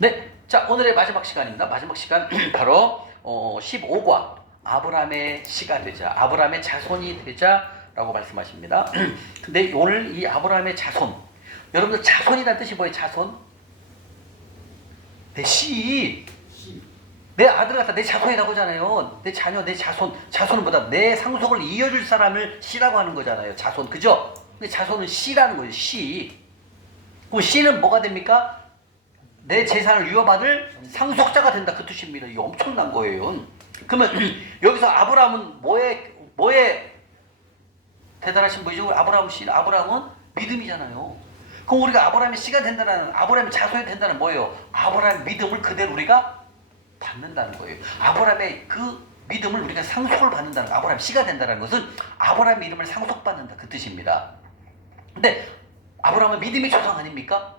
네, 자 오늘의 마지막 시간입니다. 마지막 시간 바로 15과 아브라함의 씨가 되자, 아브라함의 자손이 되자라고 말씀하십니다. 근데 오늘 이 아브라함의 자손, 여러분들 자손이라는 뜻이 뭐예요? 자손? 내 씨, 내 아들 갖다 내 자손이라고 하잖아요. 내 자녀, 내 자손. 자손은 뭐다? 내 상속을 이어줄 사람을 씨라고 하는 거잖아요. 자손, 그죠? 근데 자손은 씨라는 거예요. 씨. 그럼 씨는 뭐가 됩니까? 내 재산을 이어받을 상속자가 된다, 그 뜻입니다. 이게 엄청난 거예요. 그러면 여기서 아브라함은 뭐에 대단하신 분이죠? 아브라함 씨, 아브라함은 믿음이잖아요. 그럼 우리가 아브라함의 씨가 된다는, 아브라함의 자손이 된다는 뭐예요? 아브라함의 믿음을 그대로 우리가 받는다는 거예요. 아브라함의 그 믿음을 우리가 상속을 받는다는, 아브라함 씨가 된다는 것은 아브라함의 이름을 상속받는다, 그 뜻입니다. 근데 아브라함은 믿음의 조상 아닙니까?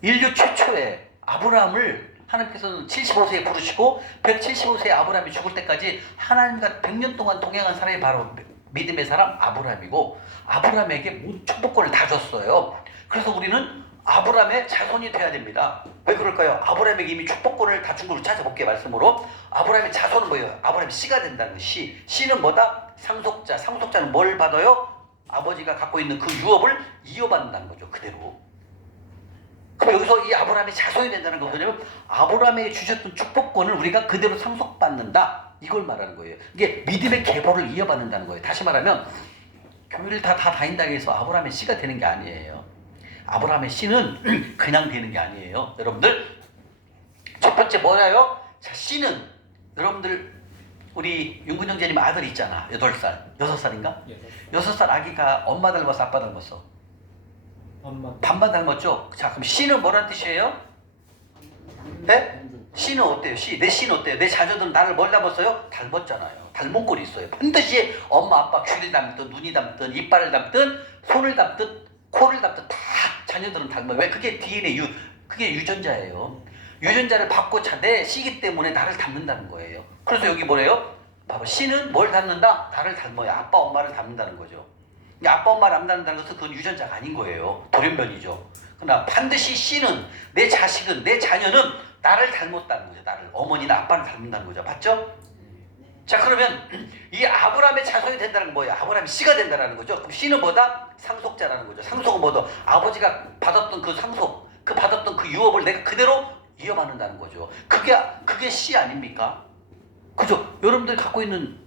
인류 최초의 아브라함을 하나님께서는 75세에 부르시고 175세에 아브라함이 죽을 때까지 하나님과 100년 동안 동행한 사람이 바로 믿음의 사람 아브라함이고, 아브라함에게 모든 축복권을 다 줬어요. 그래서 우리는 아브라함의 자손이 돼야 됩니다. 왜 그럴까요? 아브라함에게 이미 축복권을 다 준 걸 찾아볼게요. 말씀으로 아브라함의 자손은 뭐예요? 아브라함의 씨가 된다는 거. 씨는 뭐다? 상속자. 상속자는 뭘 받아요? 아버지가 갖고 있는 그 유업을 이어받는다는 거죠. 그대로. 그럼 여기서 이 아브라함의 자손이 된다는 건 뭐냐면 아브라함에게 주셨던 축복권을 우리가 그대로 상속받는다, 이걸 말하는 거예요. 이게 믿음의 계보를 이어받는다는 거예요. 다시 말하면 교회를 다 다닌다고 해서 아브라함의 씨가 되는 게 아니에요. 아브라함의 씨는 그냥 되는 게 아니에요. 여러분들, 첫 번째 뭐예요? 자, 씨는 여러분들, 우리 윤근 형제님 아들 있잖아. 8살, 6살인가? 6살 아기가 엄마 닮았어, 아빠 닮았어? 반반 닮았죠? 자, 그럼 씨는 뭐란 뜻이에요? 네? 씨는 어때요? 내 씨는 어때요? 내 자녀들은 나를 뭘 닮았어요? 닮았잖아요. 닮은 꼴이 있어요. 반드시 엄마, 아빠 귀를 닮든, 눈이 닮든, 이빨을 닮든, 손을 닮든, 코를 닮든 다 자녀들은 닮아요. 왜? 그게 DNA, 그게 유전자예요. 유전자를 받고 내 씨기 때문에 나를 닮는다는 거예요. 그래서 여기 뭐래요? 봐봐, 씨는 뭘 닮는다? 나를 닮아요. 아빠, 엄마를 닮는다는 거죠. 아빠, 엄마를 안 닮는다는 것은 그건 유전자가 아닌 거예요. 돌연변이죠. 그러나 반드시 씨는, 내 자식은, 내 자녀는 나를 닮았다는 거죠. 나를, 어머니나 아빠를 닮는다는 거죠. 맞죠? 자, 그러면 이 아브라함의 자손이 된다는 건 뭐예요? 아브라함의 씨가 된다는 거죠. 그럼 씨는 뭐다? 상속자라는 거죠. 상속은 뭐다? 아버지가 받았던 그 상속, 그 받았던 그 유업을 내가 그대로 이어받는다는 거죠. 그게 씨 아닙니까? 그죠? 여러분들이 갖고 있는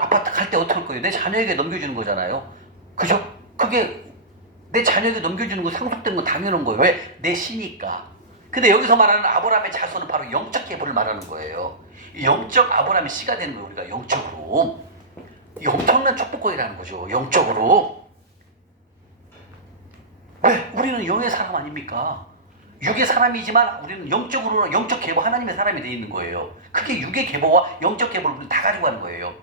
아파트 갈 때 어떻게 할 거예요? 내 자녀에게 넘겨주는 거잖아요. 그죠? 그게 내 자녀에게 넘겨주는 거, 상속된 건 당연한 거예요. 왜? 내 씨니까. 근데 여기서 말하는 아브라함의 자손은 바로 영적 계보를 말하는 거예요. 영적 아브라함의 씨가 되는 거예요. 우리가 영적으로. 이 엄청난 축복권이라는 거죠. 영적으로. 왜? 우리는 영의 사람 아닙니까? 육의 사람이지만 우리는 영적으로는 영적 계보, 하나님의 사람이 되어 있는 거예요. 그게 육의 계보와 영적 계보를 우리는 다 가지고 가는 거예요.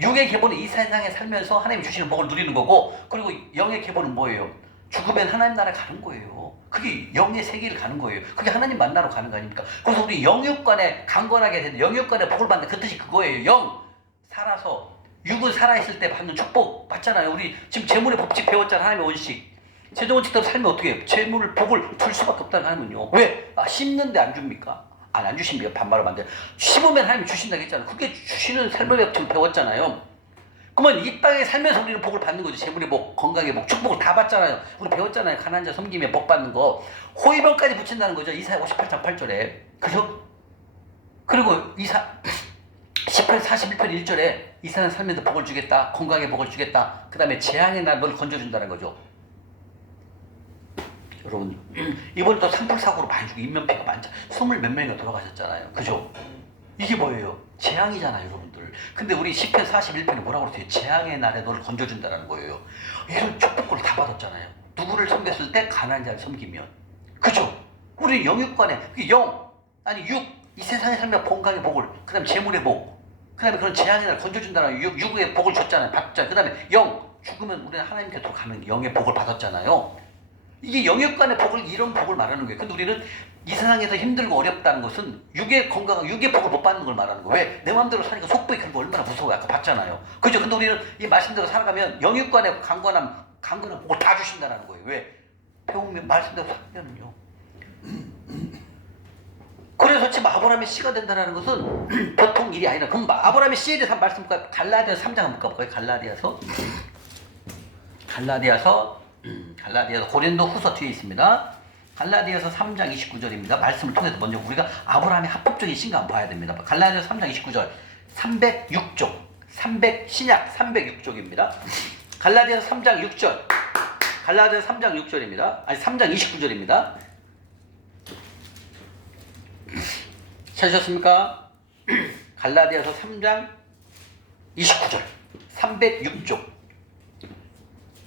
육의 계보는 이 세상에 살면서 하나님이 주시는 복을 누리는 거고, 그리고 영의 계보는 뭐예요? 죽으면 하나님 나라 가는 거예요. 그게 영의 세계를 가는 거예요. 그게 하나님 만나러 가는 거 아닙니까? 그래서 우리 영육간에 강건하게 되는, 영육간에 복을 받는 그 뜻이 그거예요. 영 살아서, 육은 살아있을 때 받는 축복 받잖아요. 우리 지금 재물의 법칙 배웠잖아요. 하나님의 원칙. 재정원칙대로 살면 어떻게 해요? 재물을, 복을 줄 수밖에 없다는 하나님은요. 왜? 심는데 안 줍니까? 안 주십니까? 반말로 만들. 심으면 하나님이 주신다고 했잖아요. 그게 주시는 삶의 법칙을 배웠잖아요. 그러면 이 땅에 살면서 우리는 복을 받는 거죠. 재물의 복, 건강의 복, 축복을 다 받잖아요. 우리 배웠잖아요. 가난한 자 섬기며 복 받는 거. 호의병까지 붙인다는 거죠. 이사야 58장 8절에. 그죠? 그리고 18, 41편 1절에 이사는 살면서 복을 주겠다. 건강의 복을 주겠다. 그 다음에 재앙의 날 널 건져준다는 거죠. 여러분, 이번에 또 산불사고로 많이 죽고 인명피해가 많죠. 20몇 명이나 돌아가셨잖아요. 그죠? 이게 뭐예요? 재앙이잖아요, 여러분들. 근데 우리 시편 41편이 뭐라고 그랬어요? 재앙의 날에 너를 건져준다는 거예요. 이런 축복을 다 받았잖아요. 누구를 섬겼을 때? 가난한 자를 섬기면. 그죠? 우리 영육관에, 이 세상에 살면 건강의 복을, 그 다음에 재물의 복, 그 다음에 그런 재앙의 날 건져준다는 육의 복을 줬잖아요. 받잖아요. 그 다음에 죽으면 우리는 하나님 곁으로 가는 영의 복을 받았잖아요. 이게 영역간의 복을, 이런 복을 말하는 거예요. 근데 우리는 이 세상에서 힘들고 어렵다는 것은 육의 건강, 육의 복을 못 받는 걸 말하는 거예요. 왜? 내 마음대로 사니까 속복이 그런 거 얼마나 무서워요. 아까 봤잖아요. 그죠? 근데 우리는 이 말씀대로 살아가면 영역간의 강건한 복을 다 주신다는 거예요. 왜? 배우면 말씀대로 살면은요. 그렇지 아브라함의 씨가 된다는 것은 보통 일이 아니라. 그럼 아브라함의 씨에 대해서 한 말씀 볼까요? 갈라디아서 3장 한번 볼까요? 갈라디아서 고린도 후서 뒤에 있습니다. 갈라디아서 3장 29절입니다. 말씀을 통해서 먼저 우리가 아브라함의 합법적인 신가 한번 봐야 됩니다. 갈라디아서 3장 29절 306쪽 신약 306쪽입니다. 갈라디아서 3장 6절 갈라디아서 3장 6절입니다. 아니 3장 29절입니다. 찾으셨습니까? 갈라디아서 3장 29절 306쪽.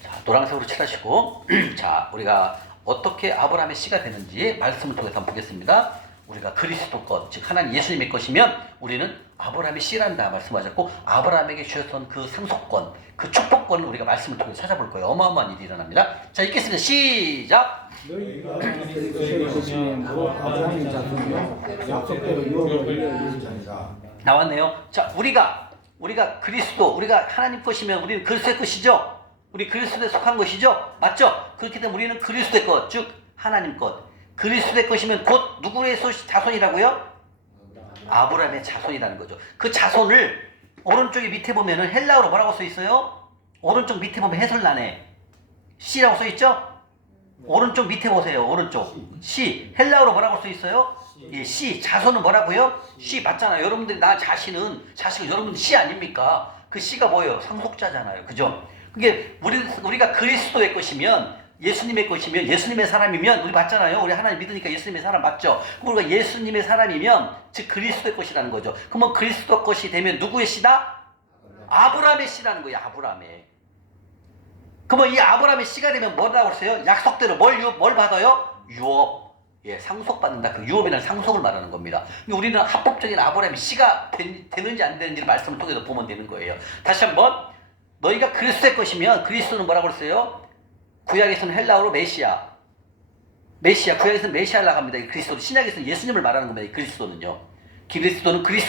자, 노란색으로 칠하시고 자, 우리가 어떻게 아브라함의 씨가 되는지 말씀을 통해서 한번 보겠습니다. 우리가 그리스도 것, 즉 하나님 예수님의 것이면 우리는 아브라함의 씨란다 말씀하셨고, 아브라함에게 주셨던 그 상속권, 그 축복권을 우리가 말씀을 통해 찾아볼 거예요. 어마어마한 일이 일어납니다. 자, 읽겠습니다. 시작. 너희가 그리스도의 것이면 아브라함의 자손이요 약속대로 유업을 이어주리라. 나왔네요. 자, 우리가 그리스도, 우리가 하나님 것이면 우리는 그리스도의 것이죠. 우리 그리스도에 속한 것이죠. 맞죠? 그렇기 때문에 우리는 그리스도의 것, 즉 하나님 것. 그리스도의 것이면 곧 누구의 자손이라고요? 아브라함의 자손이라는 거죠. 그 자손을 오른쪽에 밑에 보면은 헬라어로 뭐라고 써 있어요? 오른쪽 밑에 보면 해설란에 C라고 써 있죠? 오른쪽 밑에 보세요. 오른쪽 C. 헬라어로 뭐라고 써 있어요? 예, C. 자손은 뭐라고요? C 맞잖아요. 여러분들이 나 자식은 여러분들 C 아닙니까? 그 C가 뭐예요? 상속자잖아요. 그죠? 그게 우리가 그리스도의 것이면, 예수님의 것이면, 예수님의 사람이면, 우리 맞잖아요. 우리 하나님 믿으니까 예수님의 사람 맞죠? 그럼 우리가 예수님의 사람이면 즉 그리스도의 것이라는 거죠. 그러면 그리스도 것이 되면 누구의 씨다? 아브라함의 씨라는 거예요. 아브라함의. 그러면 이 아브라함의 씨가 되면 뭐라고 했어요? 약속대로 뭘 받아요? 유업. 예, 상속받는다. 그 유업이라는 상속을 말하는 겁니다. 우리는 합법적인 아브라함의 씨가 되는지 안 되는지를 말씀을 통해서 보면 되는 거예요. 다시 한번, 너희가 그리스도의 것이면, 그리스도는 뭐라고 그랬어요? 구약에서는 헬라어로 메시아, 구약에서는 메시아라고 합니다. 그리스도. 신약에서는 예수님을 말하는 겁니다. 그리스도는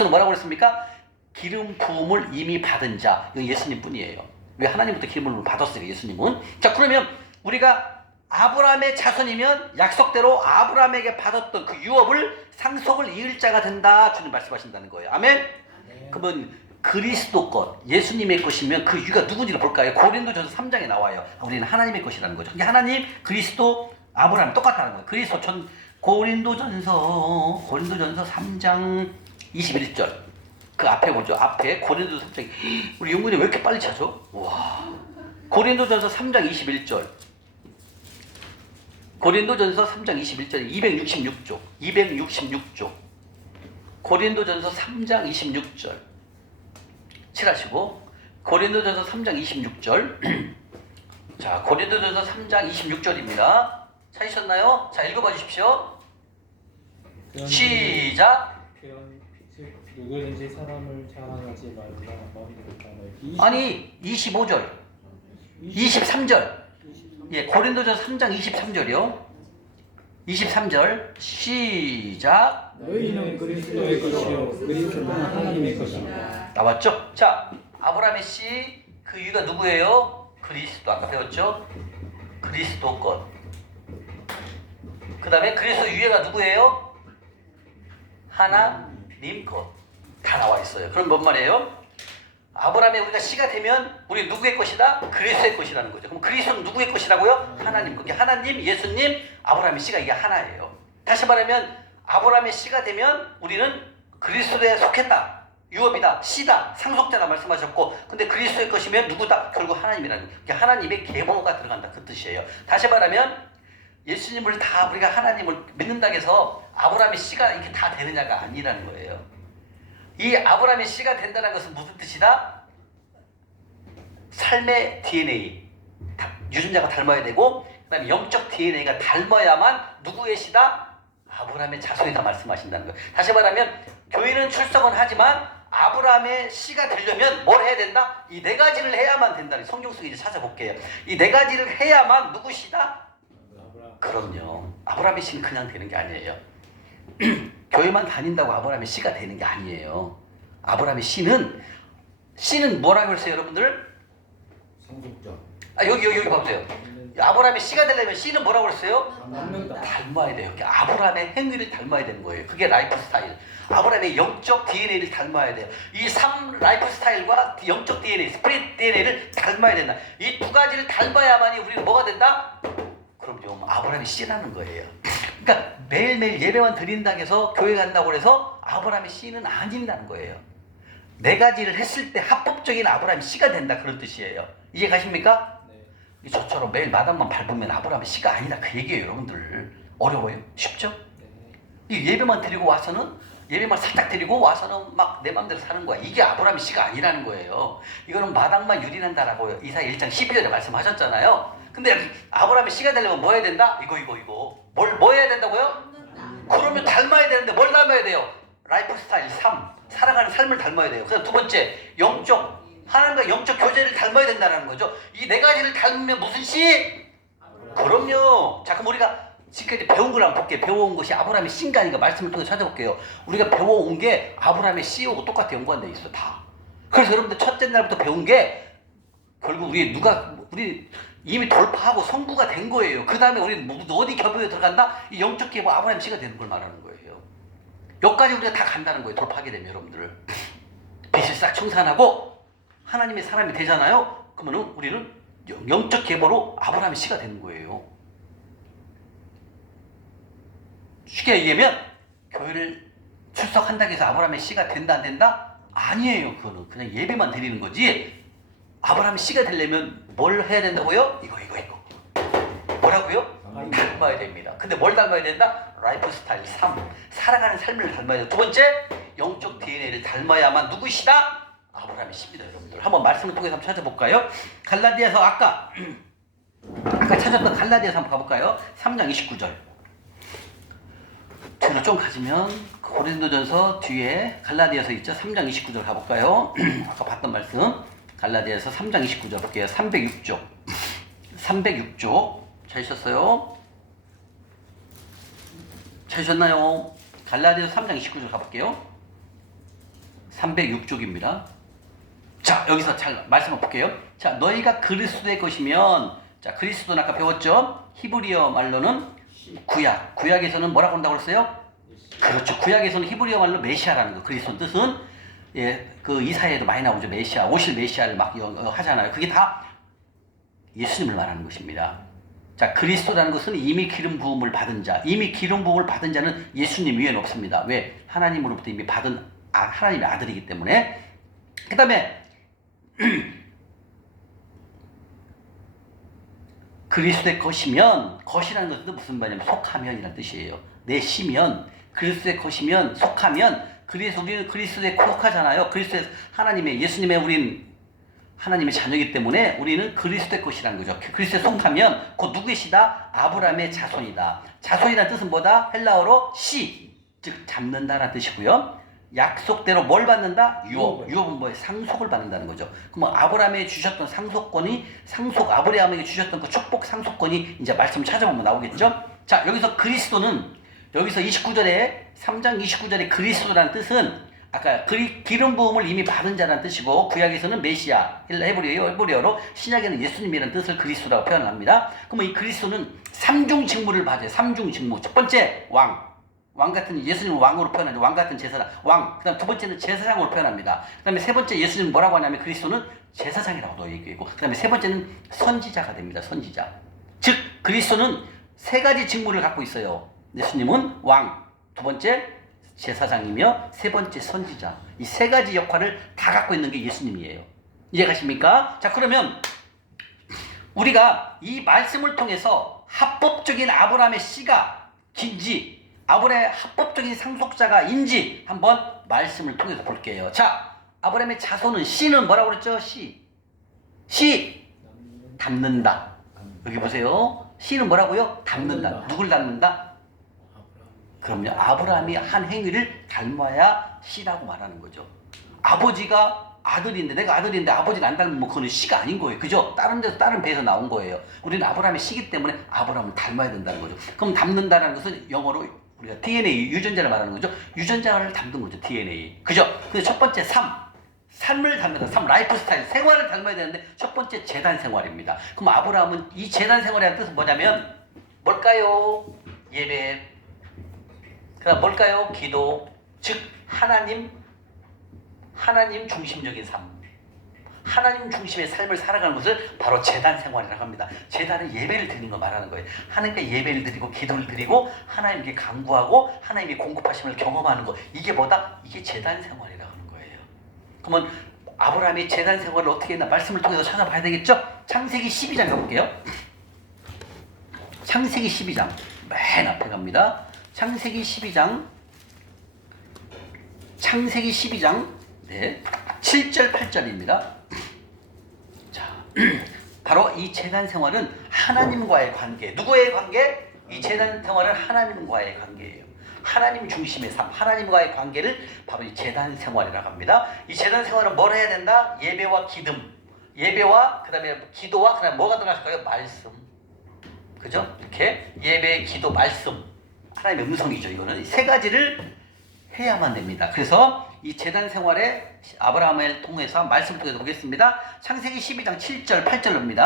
뭐라고 그랬습니까? 기름 부음을 이미 받은 자. 이건 예수님 뿐이에요. 왜? 하나님부터 기름을 받았어요, 예수님은. 자, 그러면 우리가 아브라함의 자손이면 약속대로 아브라함에게 받았던 그 유업을, 상속을 이을 자가 된다. 주님 말씀하신다는 거예요. 아멘? 그러면 그리스도 것, 예수님의 것이면 그 유가 누군지를 볼까요? 고린도전서 3장에 나와요. 우리는 하나님의 것이라는 거죠. 그러니까 하나님, 그리스도, 아브라함 똑같다는 거예요. 고린도전서 3장 21절. 그 앞에 보죠. 앞에 고린도전서 3장. 우리 영문이 왜 이렇게 빨리 찾아? 와. 고린도전서 3장 21절. 고린도전서 3장 21절에 266쪽. 고린도전서 3장 26절. 칠하시고, 고린도전서 3장 26절. 자, 고린도전서 3장 26절입니다. 찾으셨나요? 자, 읽어봐 주십시오. 시작. 누구든지 사람을 자랑하지 말라. 아니, 25절, 23절. 예, 고린도전서 3장 23절이요. 23절 시작. 너희는 그리스도의 것이요 그리스도는 하나님의 것이다. 나왔죠? 자, 아브라함의 씨, 그 유가 누구예요? 그리스도. 아까 배웠죠? 그리스도 것. 그 다음에 그리스도 유해가 누구예요? 하나님 것. 다 나와 있어요. 그럼 뭔 말이에요? 아브라함의 우리가 씨가 되면 우리 누구의 것이다? 그리스도의 것이라는 거죠. 그럼 그리스도는 누구의 것이라고요? 하나님. 그게 하나님, 예수님, 아브라함의 씨가 이게 하나예요. 다시 말하면 아브라함의 씨가 되면 우리는 그리스도에 속했다. 유업이다, 씨다, 상속자다 말씀하셨고, 근데 그리스도의 것이면 누구다? 결국 하나님이라는 거예요. 하나님의 계보가 들어간다, 그 뜻이에요. 다시 말하면 예수님을 다 우리가 하나님을 믿는다고 해서 아브라함의 씨가 이렇게 다 되느냐가 아니라는 거예요. 이 아브라함의 씨가 된다는 것은 무슨 뜻이다? 삶의 DNA, 유전자가 닮아야 되고, 그 다음에 영적 DNA가 닮아야만 누구의 씨다? 아브라함의 자손이다 말씀하신다는 거예요. 다시 말하면 교회는 출석은 하지만 아브라함의 씨가 되려면 뭘 해야 된다? 이 네 가지를 해야만 된다는, 성경 속에 이제 찾아볼게요. 이 네 가지를 해야만 누구시다? 그럼요. 아브라함의 씨는 그냥 되는 게 아니에요. 교회만 다닌다고 아브라함의 씨가 되는 게 아니에요. 아브라함의 씨는 뭐라고 했어요, 여러분들? 상속자. 아, 여기 봐보세요. 아브라함의 씨가 되려면 씨는 뭐라고 그랬어요? 닮는다. 닮아야 돼요. 아브라함의 행위를 닮아야 되는 거예요. 그게 라이프 스타일. 아브라함의 영적 DNA를 닮아야 돼요. 이 3 라이프 스타일과 영적 DNA, 스피릿 DNA를 닮아야 된다. 이 두 가지를 닮아야만이 우리는 뭐가 된다? 그럼요. 아브라함의 씨라는 거예요. 그러니까 매일매일 예배만 드린다고 해서 교회 간다고 해서 아브라함의 씨는 아닌다는 거예요. 네 가지를 했을 때 합법적인 아브라함의 씨가 된다, 그런 뜻이에요. 이해 가십니까? 네. 저처럼 매일 마당만 밟으면 아브라함의 씨가 아니다, 그 얘기예요. 여러분들 어려워요? 쉽죠? 네. 이 예배만 드리고 와서는, 예배만 살짝 드리고 와서는 막 내 맘대로 사는 거야. 이게 아브라함의 씨가 아니라는 거예요. 이거는 마당만 유린한다라고 이사 1장 12절에 말씀하셨잖아요. 근데 아브라함의 씨가 되려면 뭐 해야 된다? 이거. 뭐 해야 된다고요? 그러면 닮아야 되는데 뭘 닮아야 돼요? 라이프 스타일 3, 살아가는 삶을 닮아야 돼요. 그다음 두 번째, 영적, 하나님과 영적 교제를 닮아야 된다는 거죠. 이 네 가지를 닮으면 무슨 씨? 그럼요. 자, 그럼 우리가 지금까지 배운 걸 한번 볼게요. 배워온 것이 아브라함의 씨인가 아닌가 말씀을 통해 찾아볼게요. 우리가 배워온 게 아브라함의 씨하고 똑같아 연관되어 있어, 다. 그래서 여러분들 첫째 날부터 배운 게 결국 우리 이미 돌파하고 성부가 된 거예요. 그 다음에 우리 어디 교회에 들어간다? 이 영적 계보 아브라함 씨가 되는 걸 말하는 거예요. 여기까지 우리가 다 간다는 거예요. 돌파하게 되면 여러분들. 빛을 싹 청산하고 하나님의 사람이 되잖아요. 그러면 우리는 영적 계보로 아브라함의 씨가 되는 거예요. 쉽게 얘기하면 교회를 출석한다고 해서 아브라함의 씨가 된다 안 된다? 아니에요. 그거는 그냥 예배만 드리는 거지. 아브라함의 씨가 되려면 뭘 해야 된다고요? 이거. 뭐라고요? 닮아야 됩니다. 근데 뭘 닮아야 된다? 라이프 스타일 3, 살아가는 삶을 닮아야 돼요. 두 번째, 영적 DNA를 닮아야만 누구시다? 아브라함의 씨입니다. 여러분들 한번 말씀을 통해서 한번 찾아볼까요? 갈라디아서 아까 찾았던 갈라디아서 한번 가볼까요? 3장 29절. 뒤로 좀 가지면 고린도전서 뒤에 갈라디아서 있죠? 3장 29절 가볼까요? 아까 봤던 말씀 갈라디아서 3장 29절 볼게요. 306쪽 찾으셨어요? 찾으셨나요? 갈라디아서 3장 29절 가볼게요. 306쪽입니다. 자, 여기서 잘 말씀을 볼게요. 자, 너희가 그리스도의 것이면, 자, 그리스도는 아까 배웠죠? 히브리어 말로는 구약에서는 뭐라고 한다고 그랬어요? 그렇죠. 구약에서는 히브리어 말로 메시아라는 거. 그리스도 뜻은 그 이사야에도 많이 나오죠. 메시아, 오실 메시아를 막 하잖아요. 그게 다 예수님을 말하는 것입니다. 자, 그리스도라는 것은 이미 기름 부음을 받은 자. 이미 기름 부음을 받은 자는 예수님 외에는 없습니다. 왜? 하나님으로부터 이미 받은 하나님의 아들이기 때문에. 그 다음에 그리스도의 것이면, 것이라는 것은 무슨 말이냐면 속하면이라는 뜻이에요. 내 시면, 그리스도의 것이면, 속하면, 그래서 우리는 그리스도에 속하잖아요. 그리스도의 하나님의, 예수님의 우린 하나님의 자녀이기 때문에 우리는 그리스도의 것이라는 거죠. 그리스도에 속하면 곧 누구이시다? 아브라함의 자손이다. 자손이라는 뜻은 뭐다? 헬라어로 씨, 즉 잡는다라는 뜻이고요. 약속대로 뭘 받는다? 유업은 뭐예요? 상속을 받는다는 거죠. 그럼 아브라함에게 주셨던 아브라함에게 주셨던 그 축복 상속권이 이제 말씀 찾아보면 나오겠죠? 자, 여기서 그리스도는, 여기서 29절에, 3장 29절에 그리스도라는 뜻은 아까 기름 부음을 이미 받은 자라는 뜻이고, 구약에서는 메시아, 히브리어로, 신약에는 예수님이라는 뜻을 그리스도라고 표현을 합니다. 그러면 이 그리스도는 삼중 직무를 받아요. 삼중 직무. 첫 번째, 왕 같은, 예수님을 왕으로 표현하죠. 왕 같은 제사장, 왕. 그 다음 두 번째는 제사장으로 표현합니다. 그 다음에 세 번째, 예수님은 뭐라고 하냐면 그리스도는 제사장이라고도 얘기하고, 그 다음에 세 번째는 선지자가 됩니다. 선지자. 즉, 그리스도는 세 가지 직무를 갖고 있어요. 예수님은 왕, 두 번째 제사장이며 세 번째 선지자. 이 세 가지 역할을 다 갖고 있는 게 예수님이에요. 이해가십니까? 자, 그러면 우리가 이 말씀을 통해서 합법적인 아브라함의 씨가 인지, 아브라함의 합법적인 상속자가 인지 한번 말씀을 통해서 볼게요. 자, 아브라함의 자손은 씨는 뭐라고 그랬죠? 씨 담는다. 여기 보세요. 씨는 뭐라고요? 담는다. 누굴 담는다? 그럼요. 아브라함이 한 행위를 닮아야 씨라고 말하는 거죠. 아버지가 아들인데, 내가 아들인데 아버지가 안 닮으면 그거는 씨가 아닌 거예요. 그죠? 다른 배에서 나온 거예요. 우리는 아브라함의 씨기 때문에 아브라함을 닮아야 된다는 거죠. 그럼 담는다는 것은 영어로 우리가 DNA, 유전자를 말하는 거죠. 유전자를 담는 거죠. DNA. 그죠? 근데 첫 번째 삶을 닮는다. 삶, 라이프 스타일, 생활을 닮아야 되는데 첫 번째 재단 생활입니다. 그럼 아브라함은 이 재단 생활이라는 뜻은 뭐냐면 뭘까요? 예배. 그다음 뭘까요? 기도. 즉 하나님 중심적인 삶. 하나님 중심의 삶을 살아가는 것을 바로 재단 생활이라고 합니다. 재단은 예배를 드리는 거 말하는 거예요. 하나님께 예배를 드리고 기도를 드리고 하나님께 간구하고 하나님이 공급하심을 경험하는 거. 이게 뭐다? 이게 재단 생활이라고 하는 거예요. 그러면 아브라함이 재단 생활을 어떻게 했나 말씀을 통해서 찾아봐야 되겠죠? 창세기 12장 가볼게요. 창세기 12장 맨 앞에 갑니다. 창세기 12장 네, 7절 8절입니다. 자, 바로 이 재단 생활은 하나님과의 관계. 누구의 관계? 이 재단 생활은 하나님과의 관계예요. 하나님 중심의 삶, 하나님과의 관계를 바로 이 재단 생활이라고 합니다. 이 재단 생활은 뭘 해야 된다? 예배와 기름, 예배와 그다음에 기도와 그다음에 뭐가 들어갈까요? 말씀. 그죠? 이렇게 예배, 기도, 말씀. 하나님의 음성이죠. 이거는 세 가지를 해야만 됩니다. 그래서 이 재단 생활에 아브라함을 통해서 말씀 통해서 보겠습니다. 창세기 12장 7절 8절입니다.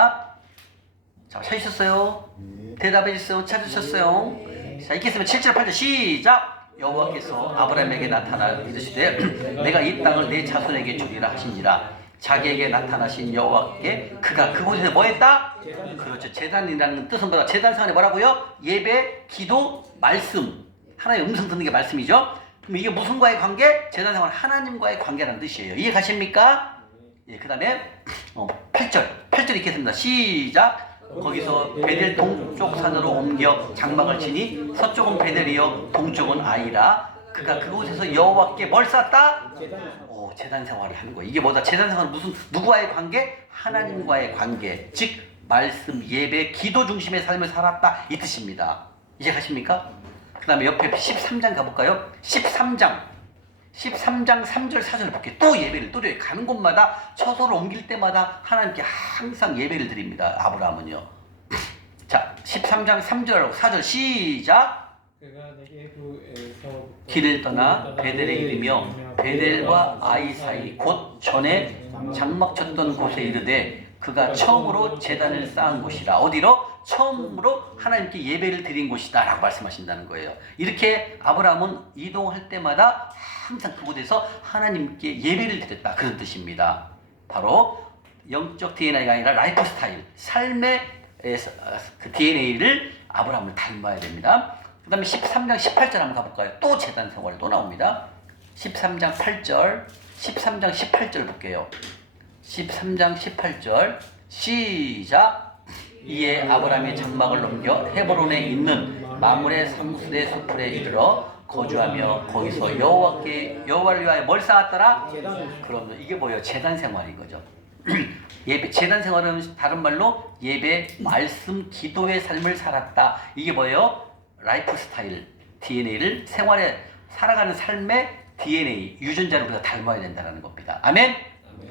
자, 찾으셨어요? 대답해 주세요. 찾으셨어요? 자, 읽겠습니다. 7절 8절 시작. 여호와께서 아브라함에게 나타나 이르시되 내가 이 땅을 내 자손에게 주리라 하신지라. 자기에게 나타나신 여호와께 그가 그곳에서 뭐 했다? 그렇죠. 재단이라는 뜻은 뭐다? 재단 생활에 뭐라고요? 예배, 기도, 말씀. 하나님의 음성 듣는 게 말씀이죠. 그럼 이게 무슨과의 관계? 재단 생활 하나님과의 관계라는 뜻이에요. 이해 가십니까? 예, 그 다음에 8절 읽겠습니다. 시작. 거기서 베델 동쪽 산으로 옮겨 장막을 치니 서쪽은 베델이요 동쪽은 아이라. 그가 그곳에서 여호와께 뭘 쌓았다? 재단 생활을 하는 거예요. 이게 뭐다? 재단 생활은 무슨 누구와의 관계? 하나님과의 관계. 즉 말씀, 예배, 기도 중심의 삶을 살았다 이 뜻입니다. 이해 가십니까? 그 다음에 옆에 13장 가볼까요? 13장 3절 4절 볼게요. 또 예배를 또 드려요. 가는 곳마다 처소를 옮길 때마다 하나님께 항상 예배를 드립니다. 아브라함은요. 자, 13장 3절 4절 시작. 그가 네게부에서 길을 떠나 베델에 이르며 베델과 아이 사이 곧 전에 장막 쳤던 곳에 이르되 그가 처음으로 제단을 쌓은 곳이라. 어디로? 처음으로 하나님께 예배를 드린 곳이다 라고 말씀하신다는 거예요. 이렇게 아브라함은 이동할 때마다 항상 그곳에서 하나님께 예배를 드렸다 그런 뜻입니다. 바로 영적 DNA가 아니라 라이프 스타일, 삶의 그 DNA를 아브라함을 닮아야 됩니다. 그 다음에 13장 18절 한번 가볼까요? 또 제단 생활 또 나옵니다. 13장 8절 13장 18절 볼게요. 13장 18절 시작. 이에 아브라함이 장막을 넘겨 헤브론에 있는 마므레 상수대 숲에 이르러 거주하며 거기서 여호와를 위하여 뭘 쌓았더라? 그러면 이게 뭐예요? 제단 생활인 거죠. 예배, 제단 생활은 다른 말로 예배, 말씀, 기도의 삶을 살았다. 이게 뭐예요? 라이프 스타일, DNA를 생활에 살아가는 삶의 DNA, 유전자를 우리가 닮아야 된다는 겁니다. 아멘?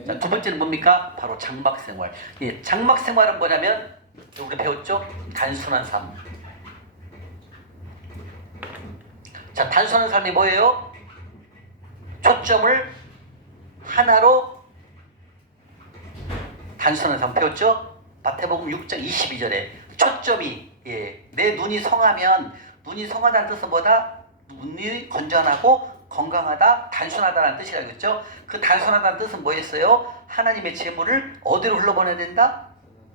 자, 두 번째는 뭡니까? 바로 장막 생활. 예, 장막 생활은 뭐냐면 우리 배웠죠? 단순한 삶. 자, 단순한 삶이 뭐예요? 초점을 하나로 단순한 삶 배웠죠? 마태복음 6장 22절에 초점이 내 눈이 성하면 눈이 성하다는 뜻은 뭐다? 눈이 건전하고 건강하다, 단순하다는 뜻이라고 했죠? 그 단순하다는 뜻은 뭐였어요? 하나님의 재물을 어디로 흘러보내야 된다?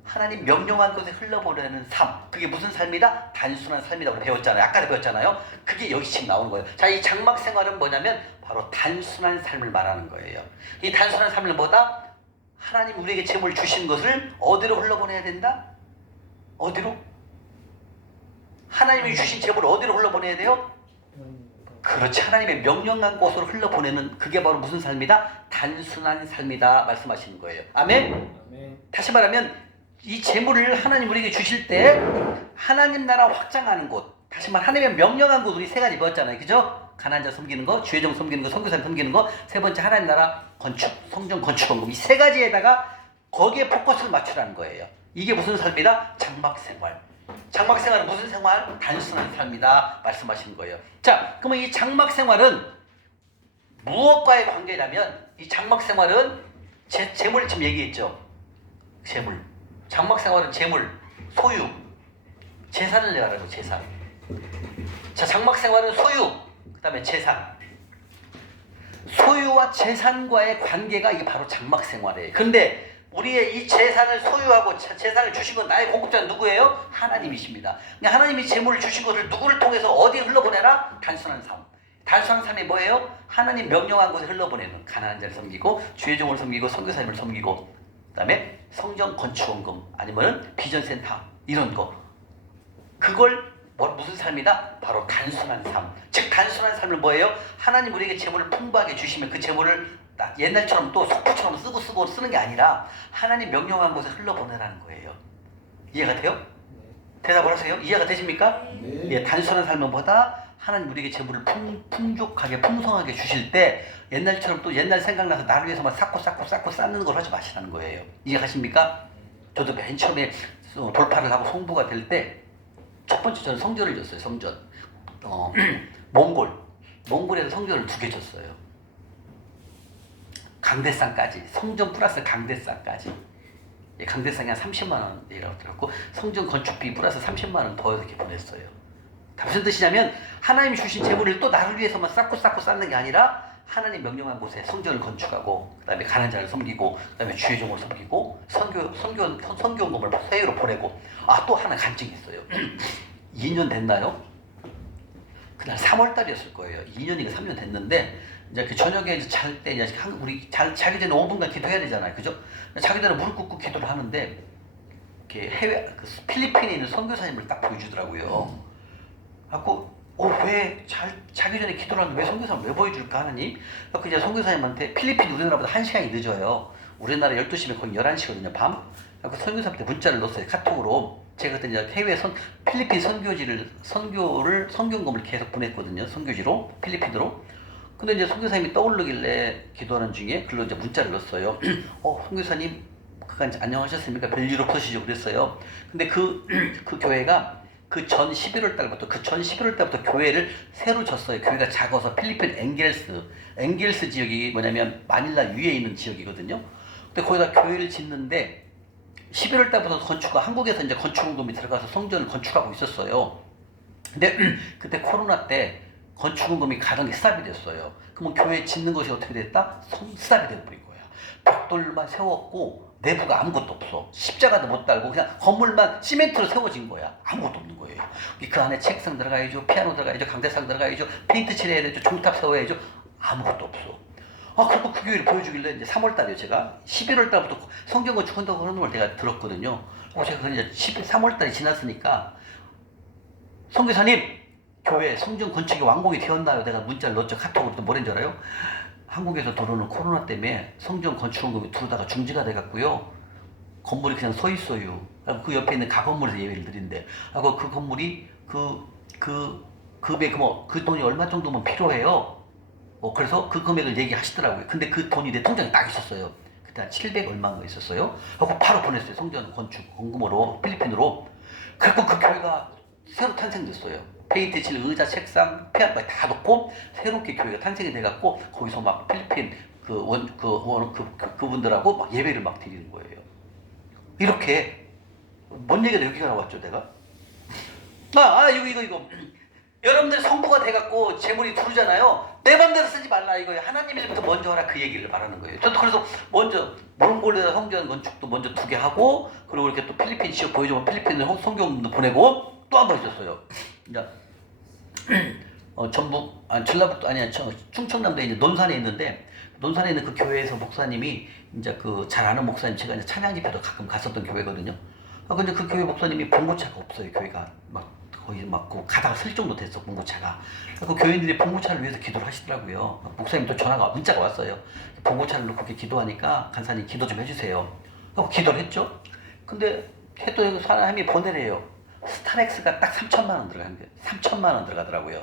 하나님 명령한 곳에 흘러보내는 삶. 그게 무슨 삶이다? 단순한 삶이라고 배웠잖아요. 아까도 배웠잖아요. 그게 여기 지금 나오는 거예요. 자, 이 장막 생활은 뭐냐면 바로 단순한 삶을 말하는 거예요. 이 단순한 삶을 뭐다? 하나님 우리에게 재물을 주신 것을 어디로 흘러보내야 된다? 어디로? 하나님이 주신 재물을 어디로 흘러보내야 돼요? 그렇지. 하나님의 명령한 곳으로 흘러보내는 그게 바로 무슨 삶이다? 단순한 삶이다 말씀하시는 거예요. 아멘? 아멘. 다시 말하면 이 재물을 하나님 우리에게 주실 때 하나님 나라 확장하는 곳, 다시 말하면 하나님의 명령한 곳 우리 세 가지 배웠잖아요. 그죠? 가난자 섬기는 거, 주의종 섬기는 거, 선교사님 섬기는 거, 세 번째 하나님 나라 건축, 성전 건축 원금. 이 세 가지에다가 거기에 포커스를 맞추라는 거예요. 이게 무슨 삶이다? 장막 생활. 장막 생활은 무슨 생활? 단순한 삶이다 말씀하시는 거예요. 자, 그러면 이 장막 생활은 무엇과의 관계냐면 이 장막 생활은 재물 지금 얘기했죠. 재물. 장막 생활은 재물, 소유, 재산을 내라고 재산. 자, 장막 생활은 소유, 그다음에 재산. 소유와 재산과의 관계가 이게 바로 장막 생활이에요. 근데 우리의 이 재산을 소유하고 재산을 주신 건 나의 공급자는 누구예요? 하나님이십니다. 그러니까 하나님이 재물을 주신 것을 누구를 통해서 어디에 흘러보내라? 단순한 삶. 단순한 삶이 뭐예요? 하나님 명령한 곳에 흘러보내는 가난한 자를 섬기고 주의 종을 섬기고 선교사님을 섬기고 그다음에 성전 건축원금 아니면 비전센터 이런 거. 그걸 무슨 삶이다? 바로 단순한 삶. 즉 단순한 삶은 뭐예요? 하나님 우리에게 재물을 풍부하게 주시면 그 재물을 옛날처럼 또 속부처럼 쓰고 쓰는 게 아니라 하나님 명령한 곳에 흘러보내라는 거예요. 이해가 돼요? 대답을 하세요. 이해가 되십니까? 네. 예, 단순한 삶은 뭐다? 하나님 우리에게 재물을 풍족하게 풍성하게 주실 때 옛날처럼 또 옛날 생각나서 나를 위해서만 쌓고 쌓는 걸 하지 마시라는 거예요. 이해가십니까? 저도 맨 처음에 돌파를 하고 송부가 될 때 첫 번째 저는 성전을 줬어요. 성전. 몽골에서 성전을 2개 줬어요. 강대상까지. 성전 플러스 강대상까지. 예, 강대상이 한 30만 원이라고 들었고 성전 건축비 플러스 30만 원 더 이렇게 보냈어요. 다 무슨 뜻이냐면 하나님 주신 재물을 또 나를 위해서만 쌓고 쌓는 게 아니라 하나님 명령한 곳에 성전을 건축하고 그다음에 가난한 자를 섬기고 그다음에 주의 종을 섬기고 선교원금을 세외로 보내고 또 하나 간증이 있어요. 2년 됐나요? 그날 3월 달이었을 거예요. 2년인가 3년 됐는데 이제 그 저녁에 이제 잘 때 이제 우리 자기 전에 5분간 기도해야 되잖아요. 그죠? 자기 전에 무릎 꿇고 기도를 하는데 이렇게 필리핀에 있는 선교사님을 딱 보여주더라고요. 갖고 왜 자기 전에 기도를 하는데 왜 선교사님을 왜 보여줄까 하느니? 그래서 이제 선교사님한테 필리핀 우리나라보다 1시간이 늦어요. 우리나라 12시면 거의 11시거든요, 밤. 그래서 선교사님한테 문자를 넣었어요, 카톡으로. 제가 그때 이제 필리핀 선교금을 계속 보냈거든요, 선교지로, 필리핀으로. 근데 이제 선교사님이 떠오르길래 기도하는 중에 글로 이제 문자를 넣었어요. 선교사님, 안녕하셨습니까? 별일 없으시죠? 그랬어요. 근데 그 교회가 그 전 11월 달부터 교회를 새로 졌어요. 교회가 작아서 필리핀 엥겔스 지역이 뭐냐면 마닐라 위에 있는 지역이거든요. 근데 거기다 교회를 짓는데 11월 달부터 한국에서 이제 건축원금이 들어가서 성전을 건축하고 있었어요. 근데 그때 코로나 때 건축원금이 가던 게 스탑이 됐어요. 그러면 교회 짓는 것이 어떻게 됐다? 스탑이 돼버린 거야. 벽돌만 세웠고 내부가 아무것도 없어. 십자가도 못 달고 그냥 건물만 시멘트로 세워진 거야. 아무것도 없는 거예요. 그 안에 책상 들어가야죠, 피아노 들어가야죠, 강대상 들어가야죠, 페인트 칠해야 되죠, 종탑 세워야죠. 아무것도 없어. 그리고 그 교회를 보여주길래 이제 3월 달이요. 제가 11월 달부터 성경 건축한다고 하는 걸 내가 들었거든요. 제가 이제 3월 달이 지났으니까 선교사님, 교회 성전 건축이 완공이 되었나요? 내가 문자를 넣었죠. 카톡으로. 또 뭐랬는 줄 알아요? 한국에서 들어오는 코로나 때문에 성전 건축원금이 들어오다가 중지가 돼갖고요. 건물이 그냥 서 있어요. 그 옆에 있는 가건물에서 예배를 드린대. 하고 그 건물이 그 돈이 얼마 정도면 필요해요. 그래서 그 금액을 얘기하시더라고요. 근데 그 돈이 내 통장에 딱 있었어요. 그때 한 700 얼마인가 있었어요. 하고 바로 보냈어요. 성전 건축 원금으로 필리핀으로. 그리고 그 교회가 새로 탄생됐어요. 페인트 칠 의자, 책상, 피아노까지 다 놓고 새롭게 교회가 탄생이 돼갖고 거기서 막 필리핀 그분들하고 막 예배를 막 드리는 거예요. 이렇게 뭔 얘기가 여기가 나왔죠, 내가? 이거. 여러분들 성부가 돼갖고 재물이 두르잖아요. 내 맘대로 쓰지 말라 이거예요. 하나님이부터 먼저 하라 그 얘기를 말하는 거예요. 저도 그래서 먼저 몽골에다 성전 건축도 먼저 2개 하고 그리고 이렇게 또 필리핀 지역 보여주면 필리핀을 성경도 보내고 또 한 번 있었어요. 이제 전북 충청남도에 이제 논산에 있는데 논산에 있는 그 교회에서 목사님이 이제 그 잘 아는 목사님 제가 이제 찬양 집회도 가끔 갔었던 교회거든요. 근데 그 교회 목사님이 봉고차가 없어요. 교회가 거의 가다가 슬 정도 됐어, 봉고차가. 그 교인들이 봉고차를 위해서 기도를 하시더라고요. 목사님 또 문자가 왔어요. 봉고차를 놓고 이렇게 기도하니까 간사님 기도 좀 해주세요. 하고 기도를 했죠. 근데 했더니 사람이 보내래요. 스타렉스가 딱 3천만 원 들어가는 거예요. 3천만 원 들어가더라고요.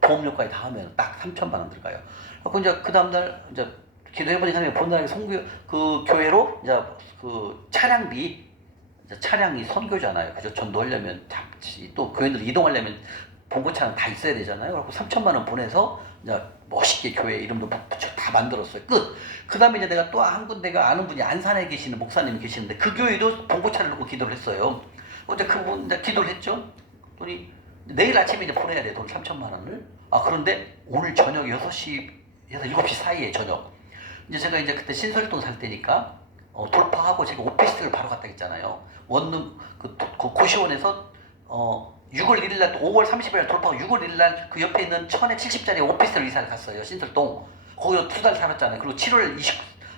보험료까지 다 하면 딱 3천만 원 들어가요. 이제 그 다음날 이제 기도해보니 하면 본날 그 교회로 이제 그 차량이 선교잖아요. 그죠? 전도하려면 또 교인들 이동하려면 봉고차는 다 있어야 되잖아요. 그래서 3천만 원 보내서 이제 멋있게 교회 이름도 붙여 다 만들었어요. 끝. 그 다음에 이제 내가 또 한 군데가 아는 분이 안산에 계시는 목사님이 계시는데 그 교회도 봉고차를 놓고 기도를 했어요. 근데 그분 이제 기도를 했죠. 돈이 내일 아침에 이제 보내야 돼. 돈 3천만 원을. 아 그런데 오늘 저녁 6시에서 7시 사이에 저녁. 이제 제가 이제 그때 신설동 살 때니까 돌파하고 제가 오피스텔을 바로 갔다 했잖아요. 원룸 그 고시원에서 6월 1일 날 5월 30일 날 돌파하고 6월 1일 날 그 옆에 있는 1070짜리 오피스텔 이사를 갔어요. 신설동. 거기서 2달 살았잖아요. 그리고 7월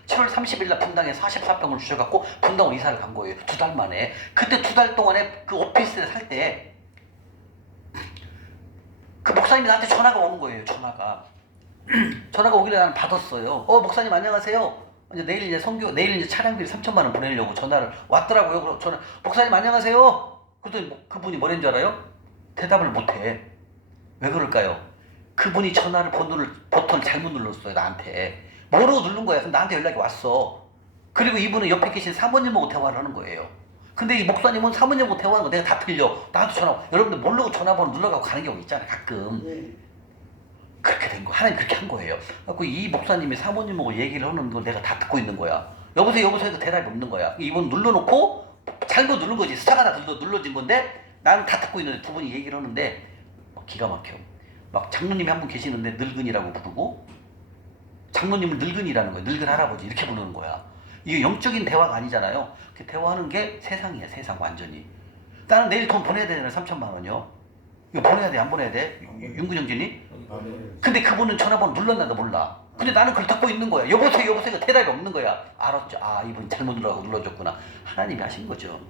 30일 날 분당에 44평을 주셔갖고 분당으로 이사를 간 거예요. 2달 만에. 그때 2달 동안에 그 오피스텔 살 때 그 목사님이 나한테 전화가 오는 거예요. 전화가 오길래 나는 받았어요. 목사님 안녕하세요. 이제 내일 이제 차량비를 3천만 원 보내려고 전화를 왔더라고요. 그래서 목사님 안녕하세요. 그랬더니 그분이 뭐랬는 줄 알아요? 대답을 못해. 왜 그럴까요? 그분이 전화를 버튼을 잘못 눌렀어요. 나한테. 모르고 누른 거야. 그럼 나한테 연락이 왔어. 그리고 이분은 옆에 계신 사모님하고 대화를 하는 거예요. 근데 이 목사님은 사모님하고 대화하는 거 내가 다 들려. 나한테 여러분들 모르고 전화번호 눌러가고 가는 경우 있잖아요. 가끔. 그렇게 된 거. 하나님 그렇게 한 거예요. 그래서 이 목사님이 사모님하고 얘기를 하는 걸 내가 다 듣고 있는 거야. 여보세요 해서 대답이 없는 거야. 이분 눌러놓고 잘못 누른 거지. 스타가 다 눌러진 건데 나는 다 듣고 있는데 두 분이 얘기를 하는데 기가 막혀. 막 장로님이 한 분 계시는데 늙은이라고 부르고 장로님을 늙은이라는 거예요. 늙은 할아버지 이렇게 부르는 거야. 이게 영적인 대화가 아니잖아요. 그 대화하는 게 세상이야. 세상 완전히. 나는 내일 돈 보내야 되잖아요. 3천만 원이요. 이거 보내야 돼? 안 보내야 돼? 윤근영진이? 근데 그분은 전화번호 눌렀나도 몰라. 근데 나는 그걸 듣고 있는 거야. 여보세요 대답이 없는 거야. 알았죠. 이분 잘못 눌러줬구나. 하나님이 하신 거죠.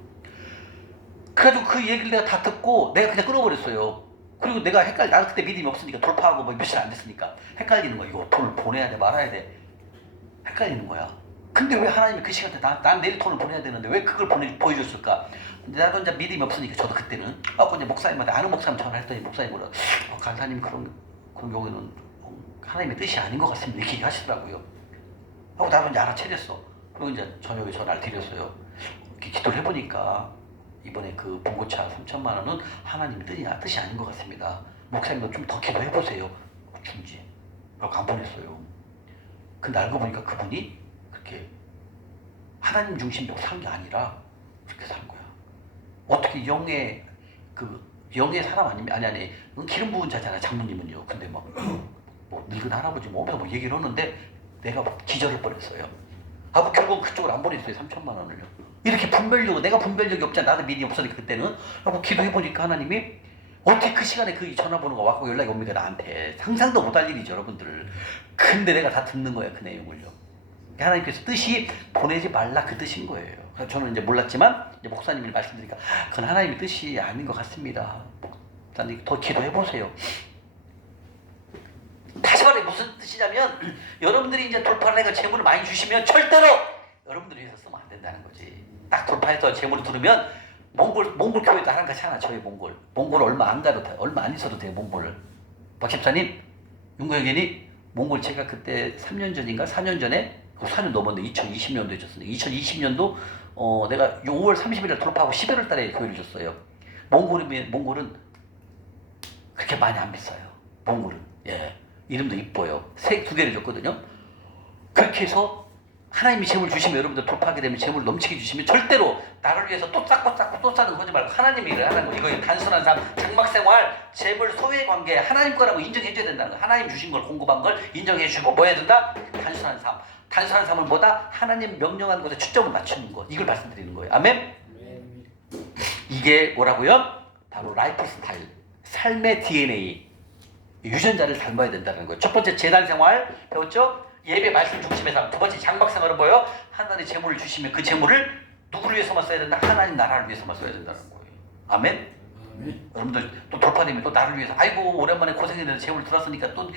그래가지고 그 얘기를 내가 다 듣고 내가 그냥 끊어버렸어요. 그리고 내가 나도 그때 믿음이 없으니까 돌파하고 뭐 며칠 안 됐으니까 헷갈리는 거야. 이거 돈을 보내야 돼 말아야 돼. 헷갈리는 거야. 근데 왜 하나님이 그 시간대 난 내일 돈을 보내야 되는데 왜 그걸 보여줬을까? 근데 나도 이제 믿음이 없으니까 저도 그때는 이제 목사님한테 아는 목사님 전화했더니 목사님이 간사님 그런 경우에는 하나님의 뜻이 아닌 것 같습니다. 이렇게 얘기하시더라고요. 하고 나도 이제 알아차렸어. 그리고 이제 저녁에 전화를 드렸어요. 이렇게 기도를 해보니까 이번에 그 봉고차 3천만 원은 하나님의 뜻이 아닌 것 같습니다. 목사님도 좀 더 기도해보세요. 중지. 그렇게 안 보냈어요. 근데 알고 보니까 그분이 그렇게 하나님 중심적으로 산 게 아니라 그렇게 산 거야. 어떻게 영의 사람 아니면 아니 기름 부은 자잖아. 장모님은요. 근데 뭐 늙은 할아버지 뭐 얘기를 하는데 내가 기절을 뻔했어요. 결국 그쪽으로 안 보냈어요. 3천만 원을요. 이렇게 내가 분별력이 없잖아. 나도 믿음이 없으니까 그때는. 하고 기도해보니까 하나님이 어떻게 그 시간에 그 전화번호가 왔고 연락이 옵니까 나한테. 상상도 못할 일이죠 여러분들. 근데 내가 다 듣는 거야 그 내용을요. 하나님께서 뜻이 보내지 말라 그 뜻인 거예요. 그래서 저는 이제 몰랐지만 이제 목사님이 말씀드리니까 그건 하나님의 뜻이 아닌 것 같습니다. 목사님 더 기도해보세요. 다시 말해 무슨 뜻이냐면 여러분들이 이제 돌파를 해서 재물을 많이 주시면 절대로 여러분들을 위해서 쓰면 안 된다는 거지. 딱 돌파해서 재물을 들으면 몽골 교회도 하나님 같이 하나. 저희 몽골 얼마 안 가도 돼. 얼마 안 있어도 돼요. 몽골. 박 집사님 윤고영님이 몽골 제가 그때 3년 전인가 4년 전에 4년 넘었는데 2020년도에 줬었는데 2020년도 내가 5월 30일에 돌파하고 11월 달에 교회를 줬어요. 몽골은 그렇게 많이 안 비싸요. 몽골은. 예. 이름도 이뻐요. 색 2개를 줬거든요. 그렇게 해서 하나님이 재물 주시면 여러분들 돌파하게 되면 재물 넘치게 주시면 절대로 나를 위해서 또 쌓고 또 쌓는 거지 말고 하나님이 일을 하는 거. 이거 단순한 삶, 장막생활, 재물 소외 관계 하나님 거라고 인정해줘야 된다는 거. 하나님 주신 걸 공급한 걸 인정해주고 뭐 해야 된다? 단순한 삶. 단순한 삶은 뭐다? 하나님 명령하는 것에 초점을 맞추는 것. 이걸 말씀드리는 거예요. 아멘? 이게 뭐라고요? 바로 라이프 스타일, 삶의 DNA. 유전자를 닮아야 된다는 거예요. 첫 번째 재단 생활 배웠죠? 예배 말씀 중심의 삶. 두 번째 장막 생활은 뭐예요? 하나님의 재물을 주시면 그 재물을 누구를 위해서만 써야 된다? 하나님 나라를 위해서만 써야 된다는 거예요. 아멘? 여러분들 또 돌파되면 또 나를 위해서 아이고 오랜만에 고생했는데 재물 들었으니까 또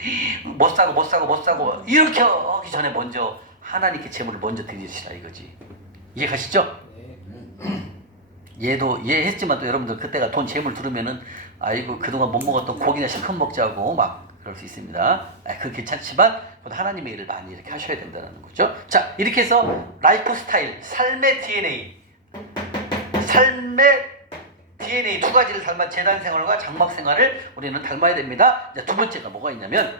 못 사고 이렇게 하기 전에 먼저 하나님께 재물을 먼저 드리시라 이거지. 이해가시죠? 얘도 이해했지만 또 여러분들 그때가 돈 재물 들으면은 아이고 그동안 못 먹었던 고기나 실컷 먹자고 막 그럴 수 있습니다. 그건 괜찮지만 하나님의 일을 많이 이렇게 하셔야 된다는 거죠. 자, 이렇게 해서 라이프 스타일, 삶의 DNA DNA 두 가지를 닮아 재단 생활과 장막 생활을 우리는 닮아야 됩니다. 자, 두 번째가 뭐가 있냐면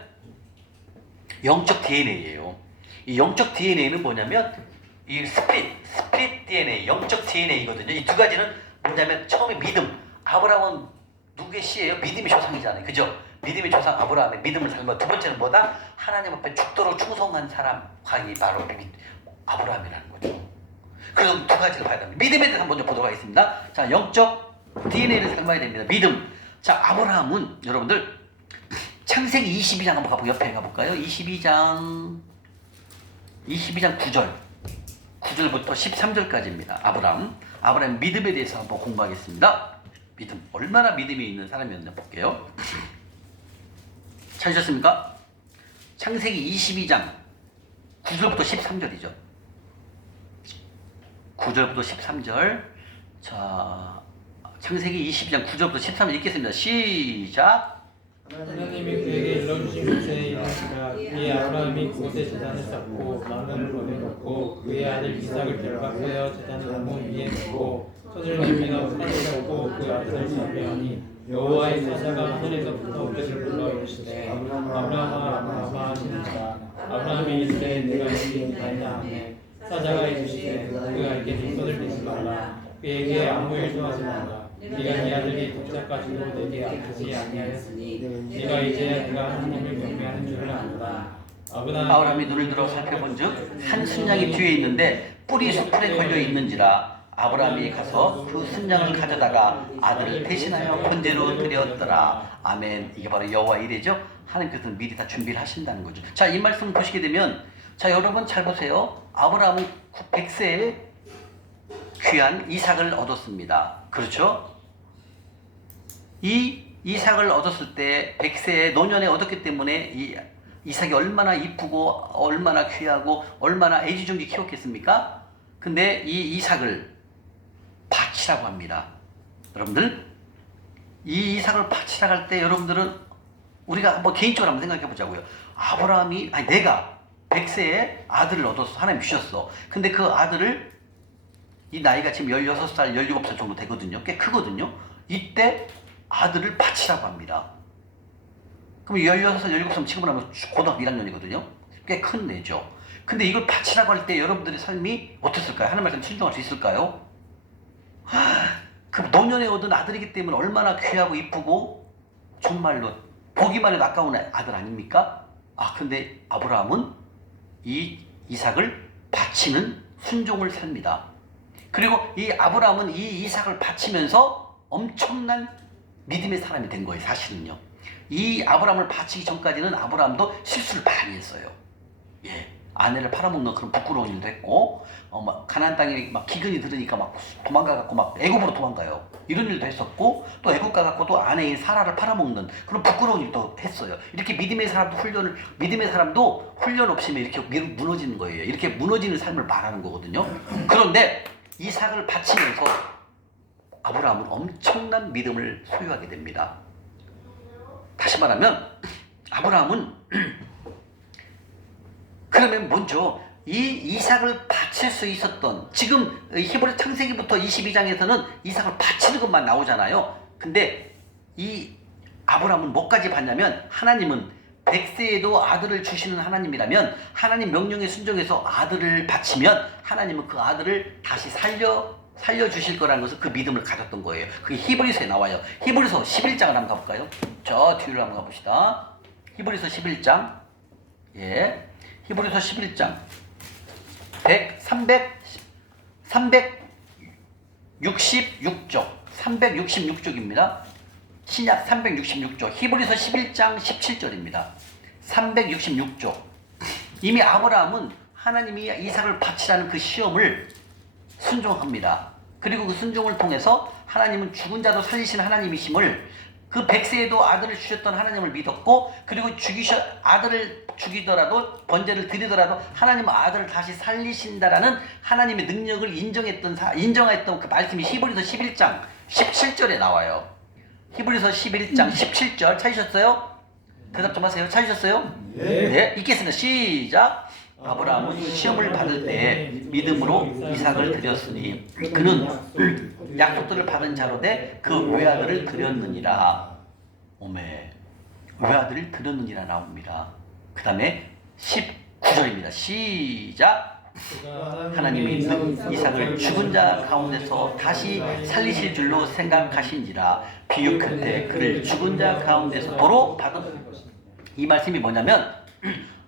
영적 DNA예요. 이 영적 DNA는 뭐냐면 이 스피릿 DNA, 영적 DNA거든요. 이 두 가지는 뭐냐면 처음에 믿음. 아브라함은 누구의 씨예요? 믿음의 조상이잖아요. 그죠? 믿음의 조상 아브라함의 믿음을 닮아. 두 번째는 뭐다? 하나님 앞에 죽도록 충성한 사람과 이 바로 아브라함이라는 거죠. 그래서 두 가지를 봐야 됩니다. 믿음에 대해서 먼저 보도록 하겠습니다. 자, 영적 DNA를 닮아야 됩니다. 믿음. 자, 아브라함은 여러분들 창세기 22장 한번 가볼까요? 옆에 가볼까요? 22장 9절부터 13절까지입니다. 아브라함 믿음에 대해서 한번 공부하겠습니다. 믿음. 얼마나 믿음이 있는 사람이었나 볼게요. 찾으셨습니까? 창세기 22장 9절부터 13절이죠. 9절부터 13절. 자, 창세기 22장 9절부터 13절 읽겠습니다. 시작. 하나님이 그에게 일러주신 곳에 이르시라. 그의 아브라함이 그곳에 제단을 쌓고 망명을 보내놓고 그의 아들 이삭을 결박하여 제단 나무 위에 놓고 손을 내밀어 칼을 잡고 그 아들을 잡으려니 여호와의 사자가 하늘에서부터 그것을 불러 이르시되 아브라함아 하시니라. 아브라함이 이르되 내가 여기 있나이다 하매 사자가 이르시되 그에게 네 손을 대지 말라. 그에게 아무 일도 하지 말라. 네가 네 아들이 독자까지도 내게 아프지 아니하였으니 네가 이제 네가 하나님을 경외하는 줄을 안다. 아브라함이 눈을 들어 살펴본즉 한 순양이 뒤에 있는데 뿔이 수풀에 걸려 있는지라. 아브라함이 가서 그 순양을 가져다가 아들을 대신하여 번제로 드렸더라. 아멘. 이게 바로 여호와 이레죠. 하나님께서는 미리 다 준비를 하신다는 거죠. 자, 이 말씀 보시게 되면, 자, 여러분 잘 보세요. 아브라함은 100세에 귀한 이삭을 얻었습니다. 그렇죠? 이 이삭을 얻었을 때 100세에 노년에 얻었기 때문에 이 이삭이 얼마나 이쁘고 얼마나 귀하고 얼마나 애지중지 키웠겠습니까? 근데 이 이삭을 바치라고 합니다. 여러분들, 이 이삭을 바치라고 할 때 여러분들은 우리가 한번 개인적으로 한번 생각해 보자고요. 아브라함이, 아니 내가 100세에 아들을 얻었어. 하나님 주셨어. 근데 그 아들을, 이 나이가 지금 16살, 17살 정도 되거든요. 꽤 크거든요. 이때 아들을 바치라고 합니다. 그럼 16살, 17살 지금은 하면 고등학교 1학년이거든요. 꽤 큰 애죠. 근데 이걸 바치라고 할 때 여러분들의 삶이 어땠을까요? 하나님 말씀 순종할 수 있을까요? 그 노년에 얻은 아들이기 때문에 얼마나 귀하고 이쁘고 정말로 보기만 해도 아까운 아들 아닙니까? 근데 아브라함은 이 이삭을 바치는 순종을 삽니다. 그리고 이 아브라함은 이 이삭을 바치면서 엄청난 믿음의 사람이 된 거예요. 사실은요. 이 아브라함을 바치기 전까지는 아브라함도 실수를 많이 했어요. 예. 아내를 팔아먹는 그런 부끄러운 일도 했고, 막 가나안 땅에 막 기근이 들으니까 막 도망가갖고 막 애굽으로 도망가요. 이런 일도 했었고, 또 애굽 가갖고 또 아내인 사라를 팔아먹는 그런 부끄러운 일도 했어요. 이렇게 믿음의 사람도 훈련 없이 이렇게 무너지는 거예요. 이렇게 무너지는 삶을 말하는 거거든요. 그런데 이삭을 바치면서 아브라함은 엄청난 믿음을 소유하게 됩니다. 다시 말하면 아브라함은 그러면 먼저 이 이삭을 바칠 수 있었던, 지금 히브리 창세기부터 22장에서는 이삭을 바치는 것만 나오잖아요. 근데 이 아브라함은 뭐까지 봤냐면, 하나님은 100세에도 아들을 주시는 하나님이라면 하나님 명령에 순종해서 아들을 바치면 하나님은 그 아들을 다시 살려주실 거라는 것을, 그 믿음을 가졌던 거예요. 그게 히브리서에 나와요. 히브리서 11장을 한번 가볼까요? 저 뒤로 한번 가봅시다. 히브리서 11장. 예. 히브리서 11장 366쪽 366쪽입니다. 신약 366쪽, 히브리서 11장 17절입니다. 366쪽. 이미 아브라함은 하나님이 이삭을 바치라는 그 시험을 순종합니다. 그리고 그 순종을 통해서 하나님은 죽은 자도 살리신 하나님이심을, 그 100세에도 아들을 주셨던 하나님을 믿었고, 그리고 아들을 죽이더라도, 번제를 드리더라도 하나님은 아들을 다시 살리신다라는 하나님의 능력을 인정했던 그 말씀이 히브리서 11장 17절에 나와요. 히브리서 11장 17절 찾으셨어요? 대답 좀 하세요. 찾으셨어요? 네. 네. 읽겠습니다. 시작. 아브라함은 시험을 받을 때 믿음으로 이삭을 드렸으니 그는 약속들을 받은 자로 돼 그 외아들을 드렸느니라. 오메, 외아들을 드렸느니라 나옵니다. 그 다음에 19절입니다. 시작. 하나님이 이삭을 죽은 자 가운데서 다시 살리실 줄로 생각하신지라 비유 끝에 그를 죽은 자 가운데서 도로 받은. 이 말씀이 뭐냐면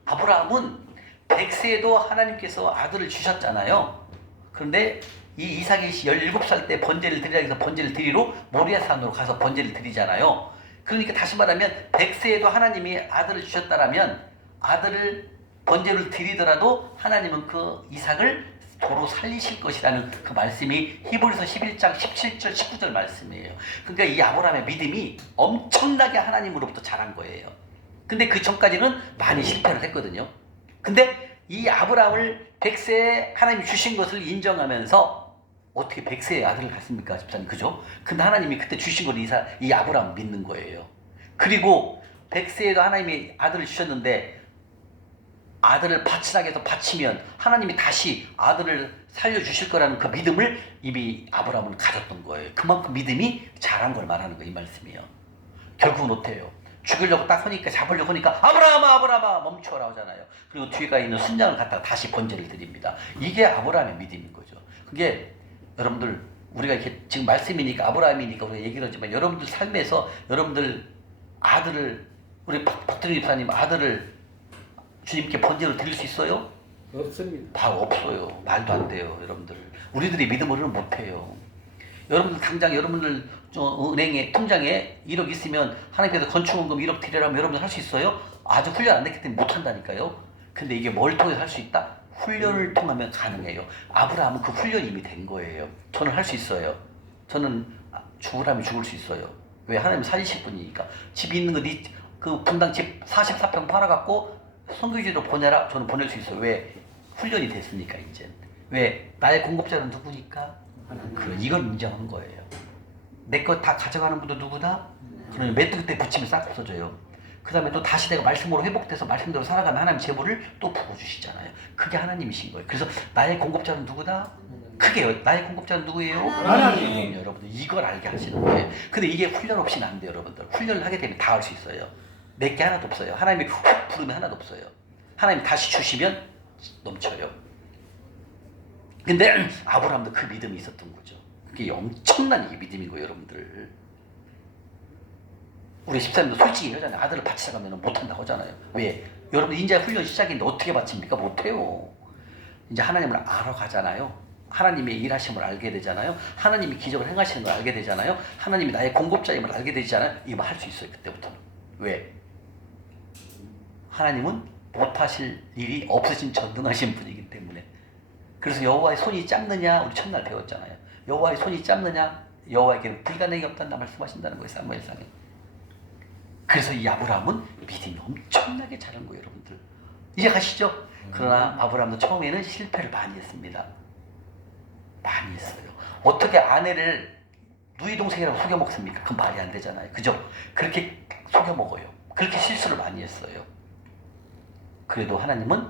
아브라함은 100세에도 하나님께서 아들을 주셨잖아요. 그런데 이 이삭이 17살 때 번제를 드리라 해서 번제를 드리러 모리아산으로 가서 번제를 드리잖아요. 그러니까 다시 말하면 100세에도 하나님이 아들을 주셨다라면 아들을 번제를 드리더라도 하나님은 그 이삭을 도로 살리실 것이라는 그 말씀이 히브리서 11장 17절 19절 말씀이에요. 그러니까 이 아브라함의 믿음이 엄청나게 하나님으로부터 자란 거예요. 근데 그 전까지는 많이 실패를 했거든요. 근데 이 아브라함을 100세에 하나님이 주신 것을 인정하면서 어떻게 100세에 아들을 갖습니까? 집사님, 그죠? 근데 하나님이 그때 주신 걸 이 아브라함을 믿는 거예요. 그리고 100세에도 하나님이 아들을 주셨는데 아들을 바치라고 해서 바치면 하나님이 다시 아들을 살려주실 거라는 그 믿음을 이미 아브라함은 가졌던 거예요. 그만큼 믿음이 자란 걸 말하는 거예요. 이 말씀이요. 결국은 어때요? 죽이려고 딱 하니까, 잡으려고 하니까 아브라함아 아브라함아 멈춰라 하잖아요. 그리고 뒤에가 있는 순양을 갖다가 다시 번제를 드립니다. 이게 아브라함의 믿음인 거죠. 그게 여러분들, 우리가 이렇게 지금 말씀이니까 아브라함이니까 우리가 얘기를 하지만 여러분들 삶에서 여러분들 아들을, 우리 박드림 집사님 아들을 주님께 번제로 드릴 수 있어요? 없습니다. 없어요. 말도 안 돼요. 여러분들, 우리들이 믿음으로는 못해요. 여러분들 당장 여러분들 은행에 통장에 1억 있으면 하나님께서 건축원금 1억 드리라면 여러분들 할 수 있어요? 아직 훈련 안 됐기 때문에 못한다니까요. 근데 이게 뭘 통해서 할 수 있다? 훈련을 통하면 가능해요. 아브라함은 그 훈련이 이미 된 거예요. 저는 할 수 있어요. 저는 죽으라면 죽을 수 있어요. 왜? 하나님 살리실 분이니까. 집이 있는 거, 그 분당 집 44평 팔아갖고 선교지로 보내라. 저는 보낼 수 있어요. 왜? 훈련이 됐으니까 이제. 왜? 나의 공급자는 누구니까? 이걸 인정한 거예요. 내 거 다 가져가는 분도 누구다? 그러면 메뚜기 때 붙이면 싹 없어져요. 그 다음에 또 다시 내가 말씀으로 회복돼서 말씀대로 살아가면 하나님 제물을 또 부어주시잖아요. 그게 하나님이신 거예요. 그래서 나의 공급자는 누구다? 크게요. 나의 공급자는 누구예요? 하나님. 여러분들 이걸 알게 하시는 거예요. 근데 이게 훈련 없이는 안 돼요. 여러분들 훈련을 하게 되면 다 할 수 있어요. 내게 하나도 없어요. 하나님이 훅 부르면 하나도 없어요. 하나님 다시 주시면 넘쳐요. 근데 아브라함도 그 믿음이 있었던 거죠. 그게 엄청난 이게 믿음인 거예요. 여러분들, 우리 집사님도 솔직히 하잖아요. 아들을 바치라가면 못한다고 하잖아요. 왜? 여러분 이제 훈련 시작인데 어떻게 바칩니까? 못해요. 이제 하나님을 알아가잖아요. 하나님의 일하심을 알게 되잖아요. 하나님이 기적을 행하시는 걸 알게 되잖아요. 하나님이 나의 공급자임을 알게 되잖아요. 이거 할 수 있어요. 그때부터는. 왜? 하나님은 못하실 일이 없으신 전능하신 분이기 때문에. 그래서 여호와의 손이 짧느냐, 우리 첫날 배웠잖아요. 여호와의 손이 짧느냐, 여호와에게는 불가능이 없단다 말씀하신다는 거예요. 사무엘상에. 그래서 이 아브라함은 믿음이 엄청나게 자란 거예요. 여러분들 이제 가시죠. 그러나 아브라함도 처음에는 실패를 많이 했습니다. 많이 했어요. 어떻게 아내를 누이 동생이라고 속여 먹습니까? 그건 말이 안 되잖아요. 그죠? 그렇게 속여 먹어요. 그렇게 실수를 많이 했어요. 그래도 하나님은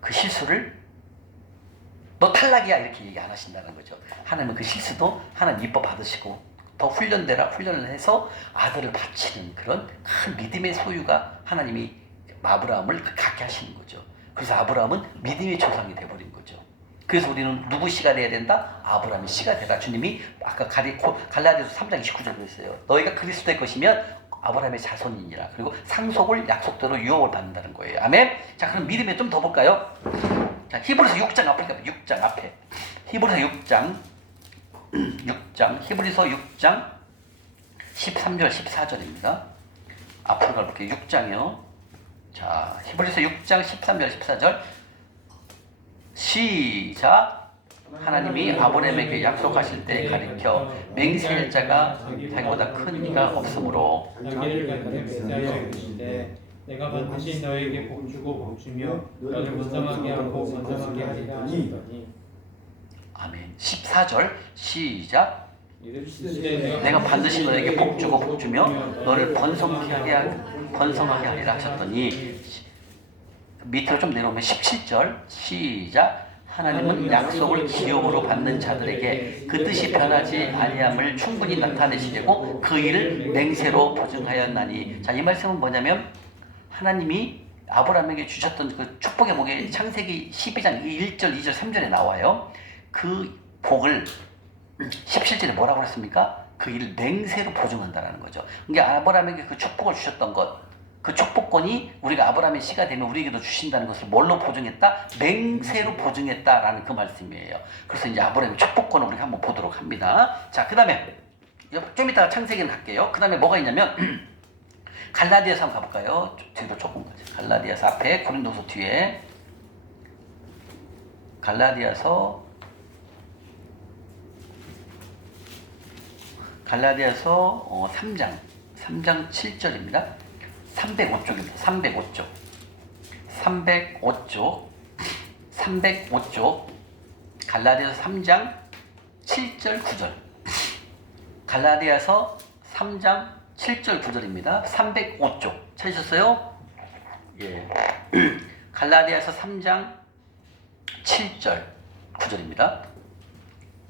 그 실수를 너 탈락이야 이렇게 얘기 안 하신다는 거죠. 하나님은 그 실수도 하나님 이뻐 받으시고 더 훈련을 해서 아들을 바치는 그런 큰 믿음의 소유가 하나님이 아브라함을 갖게 하시는 거죠. 그래서 아브라함은 믿음의 조상이 되어버린 거죠. 그래서 우리는 누구 씨가 돼야 된다? 아브라함의 씨가 되라. 주님이 아까 갈라디아서 3장 29절 그랬어요. 너희가 그리스도의 것이면 아브라함의 자손이니라. 그리고 상속을 약속대로 유업을 받는다는 거예요. 아멘. 자, 그럼 믿음에 좀 더 볼까요? 자, 히브리서 6장 앞에 가면 6장 앞에. 히브리서 6장 13절 14절입니다. 앞으로 가볼게요. 6장이요. 자, 히브리서 6장 13절 14절 시작. 하나님이 아브라함에게 약속하실 때 가리켜 맹세할 자가 자기보다 큰 이가 없으므로 자기를 가리켜 맹세하여 이르시되 내가 반드시 너에게 복주고 복주며 너를 번성하게 하고 번성하게 하리라 하시더니. 아멘. 14절 시작. 이르시되 내가 반드시 너에게 복주고 복주며 너를 번성하게 하리라 하셨더니 밑으로 좀 내려오면 17절 시작. 하나님은 약속을 기업으로 받는 자들에게 그 뜻이 변하지 아니함을 충분히 나타내시려고 그 일을 맹세로 보증하였나니. 자, 이 말씀은 뭐냐면 하나님이 아브라함에게 주셨던 그 축복의 복이 창세기 12장 1절, 2절, 3절에 나와요. 그 복을 17절에 뭐라고 했습니까? 그 일을 맹세로 보증한다는 거죠. 그러니까 아브라함에게 그 축복을 주셨던 것, 그 축복권이 우리가 아브라함의 씨가 되면 우리에게도 주신다는 것을 뭘로 보증했다? 맹세로 보증했다라는 그 말씀이에요. 그래서 이제 아브라함의 축복권을 우리가 한번 보도록 합니다. 자, 그 다음에 좀 이따가 창세기는 갈게요. 그 다음에 뭐가 있냐면 갈라디아서 한번 가볼까요? 뒤로 조금 가죠. 갈라디아서 앞에 고린도서 뒤에 갈라디아서 3장 7절입니다. 305쪽입니다. 305쪽 갈라디아서 3장 7절 9절 갈라디아서 3장 7절 9절입니다. 305쪽 찾으셨어요? 예. 갈라디아서 3장 7절 9절입니다.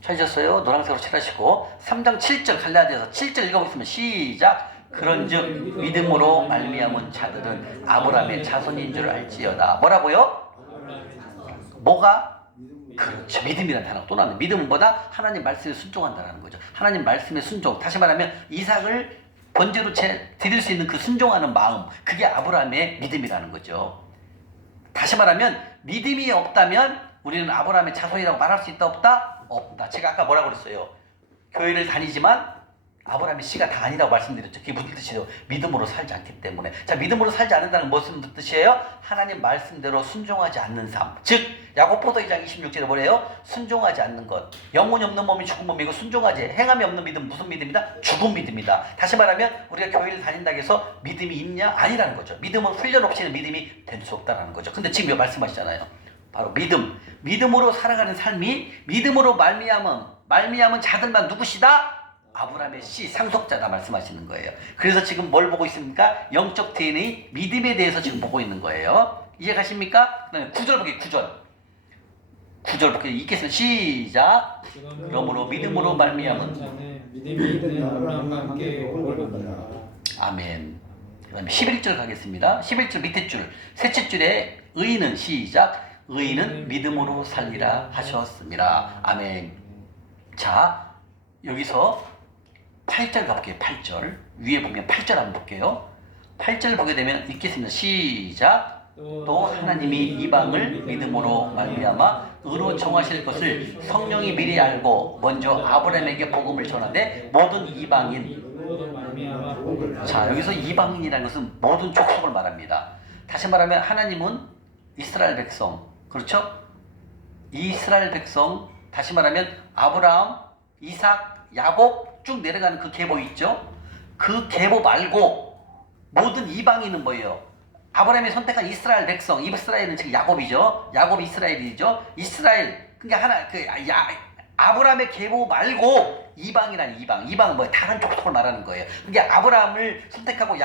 찾으셨어요? 노란색으로 칠하시고 3장 7절 갈라디아서 7절 읽어보시면 시작. 그런즉 믿음으로 말미암은 자들은 아브라함의 자손인 줄 알지어다. 뭐라고요? 뭐가? 그렇죠. 믿음이라는 단어가 또 나왔네. 믿음은 뭐다? 하나님 말씀에 순종한다는 거죠. 하나님 말씀에 순종. 다시 말하면 이삭을 번제로 드릴 수 있는 그 순종하는 마음, 그게 아브라함의 믿음이라는 거죠. 다시 말하면 믿음이 없다면 우리는 아브라함의 자손이라고 말할 수 있다 없다? 없다. 제가 아까 뭐라고 그랬어요? 교회를 다니지만 아브라함의 씨가 다 아니라고 말씀드렸죠. 그게 무슨 뜻이에요? 믿음으로 살지 않기 때문에. 자, 믿음으로 살지 않는다는 무슨 뜻이에요? 하나님 말씀대로 순종하지 않는 삶. 즉 야고보서 2장 26절에 뭐래요? 순종하지 않는 것. 영혼이 없는 몸이 죽은 몸이고 순종하지 행함이 없는 믿음 무슨 믿음이다? 죽은 믿음이다. 다시 말하면 우리가 교회를 다닌다고 해서 믿음이 있냐? 아니라는 거죠. 믿음은 훈련 없이는 믿음이 될 수 없다는 거죠. 근데 지금 말씀하시잖아요. 바로 믿음으로 살아가는 삶이 믿음으로 말미암은 자들만 누구시다? 아브라함의 씨, 상속자다 말씀하시는 거예요. 그래서 지금 뭘 보고 있습니까? 영적 DNA, 믿음에 대해서 지금 보고 있는 거예요. 이해 가십니까? 그 다음에 9절 보기 9절 보기 읽겠습니다. 시작. 그러므로 믿음으로 말미암은 자는 믿음이 있는 아브라함과 함께 복을 받는다. 아멘. 그 다음에 11절 가겠습니다. 11절 밑에 줄, 셋째 줄에 의인은 시작. 의인은 믿음으로 살리라 하셨습니다. 아멘. 자, 여기서 8절 가볼게요. 8절. 위에 보면 8절 한번 볼게요. 8절 보게 되면 읽겠습니다. 시작. 또 하나님이 이방을 믿음으로 말미암아 의로 정하실 것을 성령이 미리 알고 먼저 아브라함에게 복음을 전하되 모든 이방인. 자, 여기서 이방인이라는 것은 모든 족속을 말합니다. 다시 말하면 하나님은 이스라엘 백성, 그렇죠? 이스라엘 백성, 다시 말하면 아브라함, 이삭, 야곱 쭉 내려가는 그 계보 있죠? 그 계보 말고 모든 이방인은 뭐예요? 아브라함이 선택한 이스라엘 백성, 이스라엘은 지금 야곱이죠. 야곱 이스라엘이죠. 이스라엘, 그러니까 아브라함의 계보 말고 이방이란 이방은 뭐예요? 다른 족속을 말하는 거예요. 그러니까 아브라함을 선택하고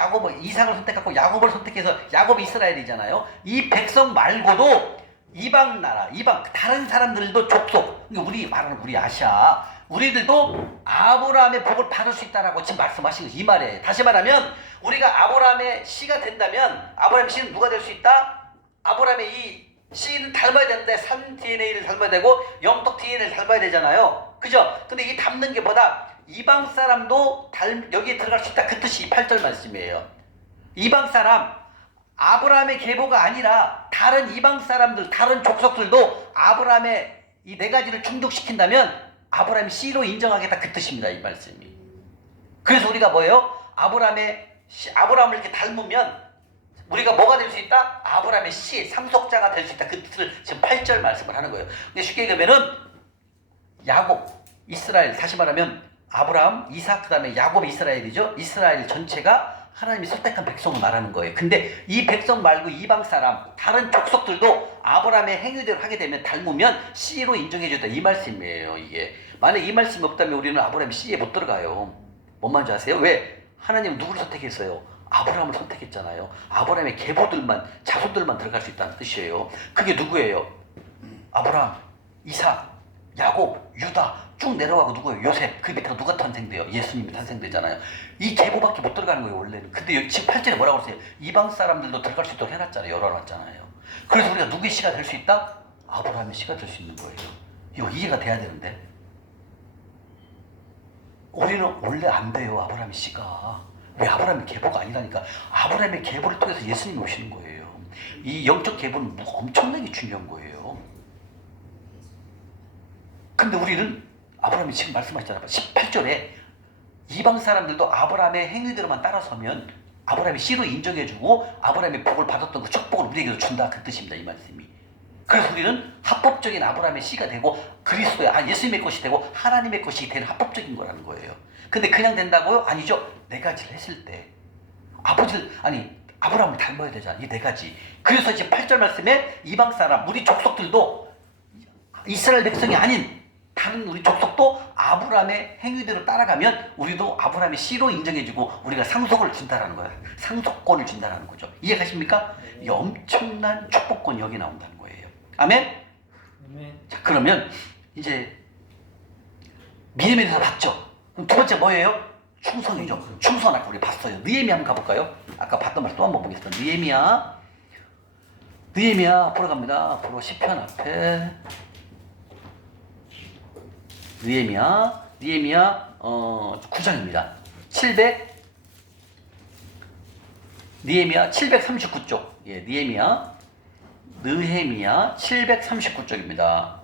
이삭을 선택하고 야곱을 선택해서 야곱 이스라엘이잖아요. 이 백성 말고도 이방 나라, 다른 사람들도 족속, 우리 말하는 우리 아시아, 우리들도 아브라함의 복을 받을 수 있다라고 지금 말씀하신 이 말이에요. 다시 말하면 우리가 아브라함의 씨가 된다면 아브라함의 씨는 누가 될 수 있다? 아브라함의 이 씨는 닮아야 되는데 산 DNA를 닮아야 되고 영적 DNA를 닮아야 되잖아요. 그죠? 근데 이 닮는 게 뭐다? 이방 사람도 여기에 들어갈 수 있다. 그 뜻이 8절 말씀이에요. 이방 사람, 아브라함의 계보가 아니라 다른 이방 사람들, 다른 족속들도 아브라함의 이 네 가지를 충족시킨다면 아브라함이 씨로 인정하겠다, 그 뜻입니다. 이 말씀이. 그래서 우리가 뭐예요? 아브라함을 이렇게 닮으면 우리가 뭐가 될 수 있다? 아브라함의 씨, 상속자가 될 수 있다. 그 뜻을 지금 8절 말씀을 하는 거예요. 근데 쉽게 얘기하면은 야곱, 이스라엘, 다시 말하면 아브라함, 이삭, 그 다음에 야곱 이스라엘이죠. 이스라엘 전체가 하나님이 선택한 백성을 말하는 거예요. 근데 이 백성 말고 이방 사람, 다른 족속들도 아브라함의 행위대로 하게 되면 닮으면 씨로 인정해줬다. 이 말씀이에요, 이게. 만약 이 말씀이 없다면 우리는 아브라함의 씨에 못 들어가요. 뭔 말인지 아세요? 왜? 하나님은 누구를 선택했어요? 아브라함을 선택했잖아요. 아브라함의 계보들만, 자손들만 들어갈 수 있다는 뜻이에요. 그게 누구예요? 아브라함, 이삭, 야곱, 유다 쭉 내려가고 누구예요? 요셉. 그 밑에가 누가 탄생돼요? 예수님이 탄생되잖아요. 이 계보밖에 못 들어가는 거예요, 원래는. 근데 지금 8절에 뭐라고 그러세요? 이방 사람들도 들어갈 수 있도록 해놨잖아요. 열어놨잖아요. 그래서 우리가 누구의 씨가 될 수 있다? 아브라함의 씨가 될 수 있는 거예요. 이거 이해가 돼야 되는데. 우리는 원래 안 돼요, 아브라함의 씨가. 왜? 아브라함의 계보가 아니라니까. 아브라함의 계보를 통해서 예수님이 오시는 거예요. 이 영적 계보는 엄청나게 중요한 거예요. 근데 우리는 아브라함이 지금 말씀하셨잖아요. 18절에 이방 사람들도 아브라함의 행위대로만 따라서면 아브라함의 씨로 인정해주고 아브라함의 복을 받았던 그 축복을 우리에게도 준다, 그 뜻입니다, 이 말씀이. 그래서 우리는 합법적인 아브라함의 씨가 되고 그리스도의 예수님의 것이 되고 하나님의 것이 되는 합법적인 거라는 거예요. 근데 그냥 된다고요? 아니죠. 네 가지를 했을 때 아브라함을 닮아야 되잖아, 이 네 가지. 그래서 이제 8절 말씀에 이방 사람, 우리 족속들도 이스라엘 백성이 아닌 다른 우리 족속도 아브라함의 행위대로 따라가면 우리도 아브라함의 씨로 인정해주고 우리가 상속을 준다라는 거예요. 상속권을 준다라는 거죠. 이해가십니까? 이 엄청난 축복권이 여기 나온다는 거예요. 아멘? 아멘. 자, 그러면 이제 믿음에 대해서 봤죠? 그럼 두 번째 뭐예요? 충성이죠. 충성 아까 우리 봤어요. 느헤미야 한번 가볼까요? 아까 봤던 말 또 한번 보겠습니다. 느헤미야 앞으로 갑니다. 앞으로 시편 앞에 느헤미야 9장입니다. 느헤미야 739쪽. 예, 느헤미야 739쪽입니다.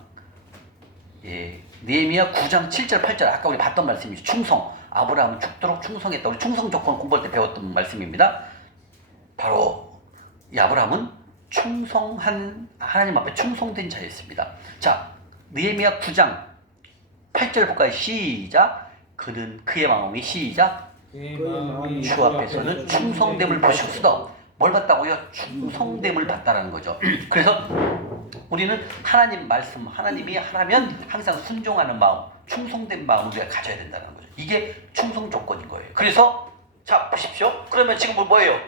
예, 느헤미야 9장 7절 8절 아까 우리 봤던 말씀이죠. 충성. 아브라함은 죽도록 충성했다. 우리 충성 조건 공부할 때 배웠던 말씀입니다. 바로 이 아브라함은 충성한 하나님 앞에 충성된 자였습니다. 자, 느헤미야 9장 8절 볼까요? 시작. 그는 그의 마음이 시작. 그의 마음이 주 앞에서는 충성됨을 보시옵소서. 뭘 받다고요? 충성됨을 받다라는 거죠. 그래서 우리는 하나님 말씀, 하나님이 하라면 항상 순종하는 마음, 충성된 마음을 우리가 가져야 된다는 거죠. 이게 충성 조건인 거예요. 그래서 자 보십시오. 그러면 지금 뭐예요?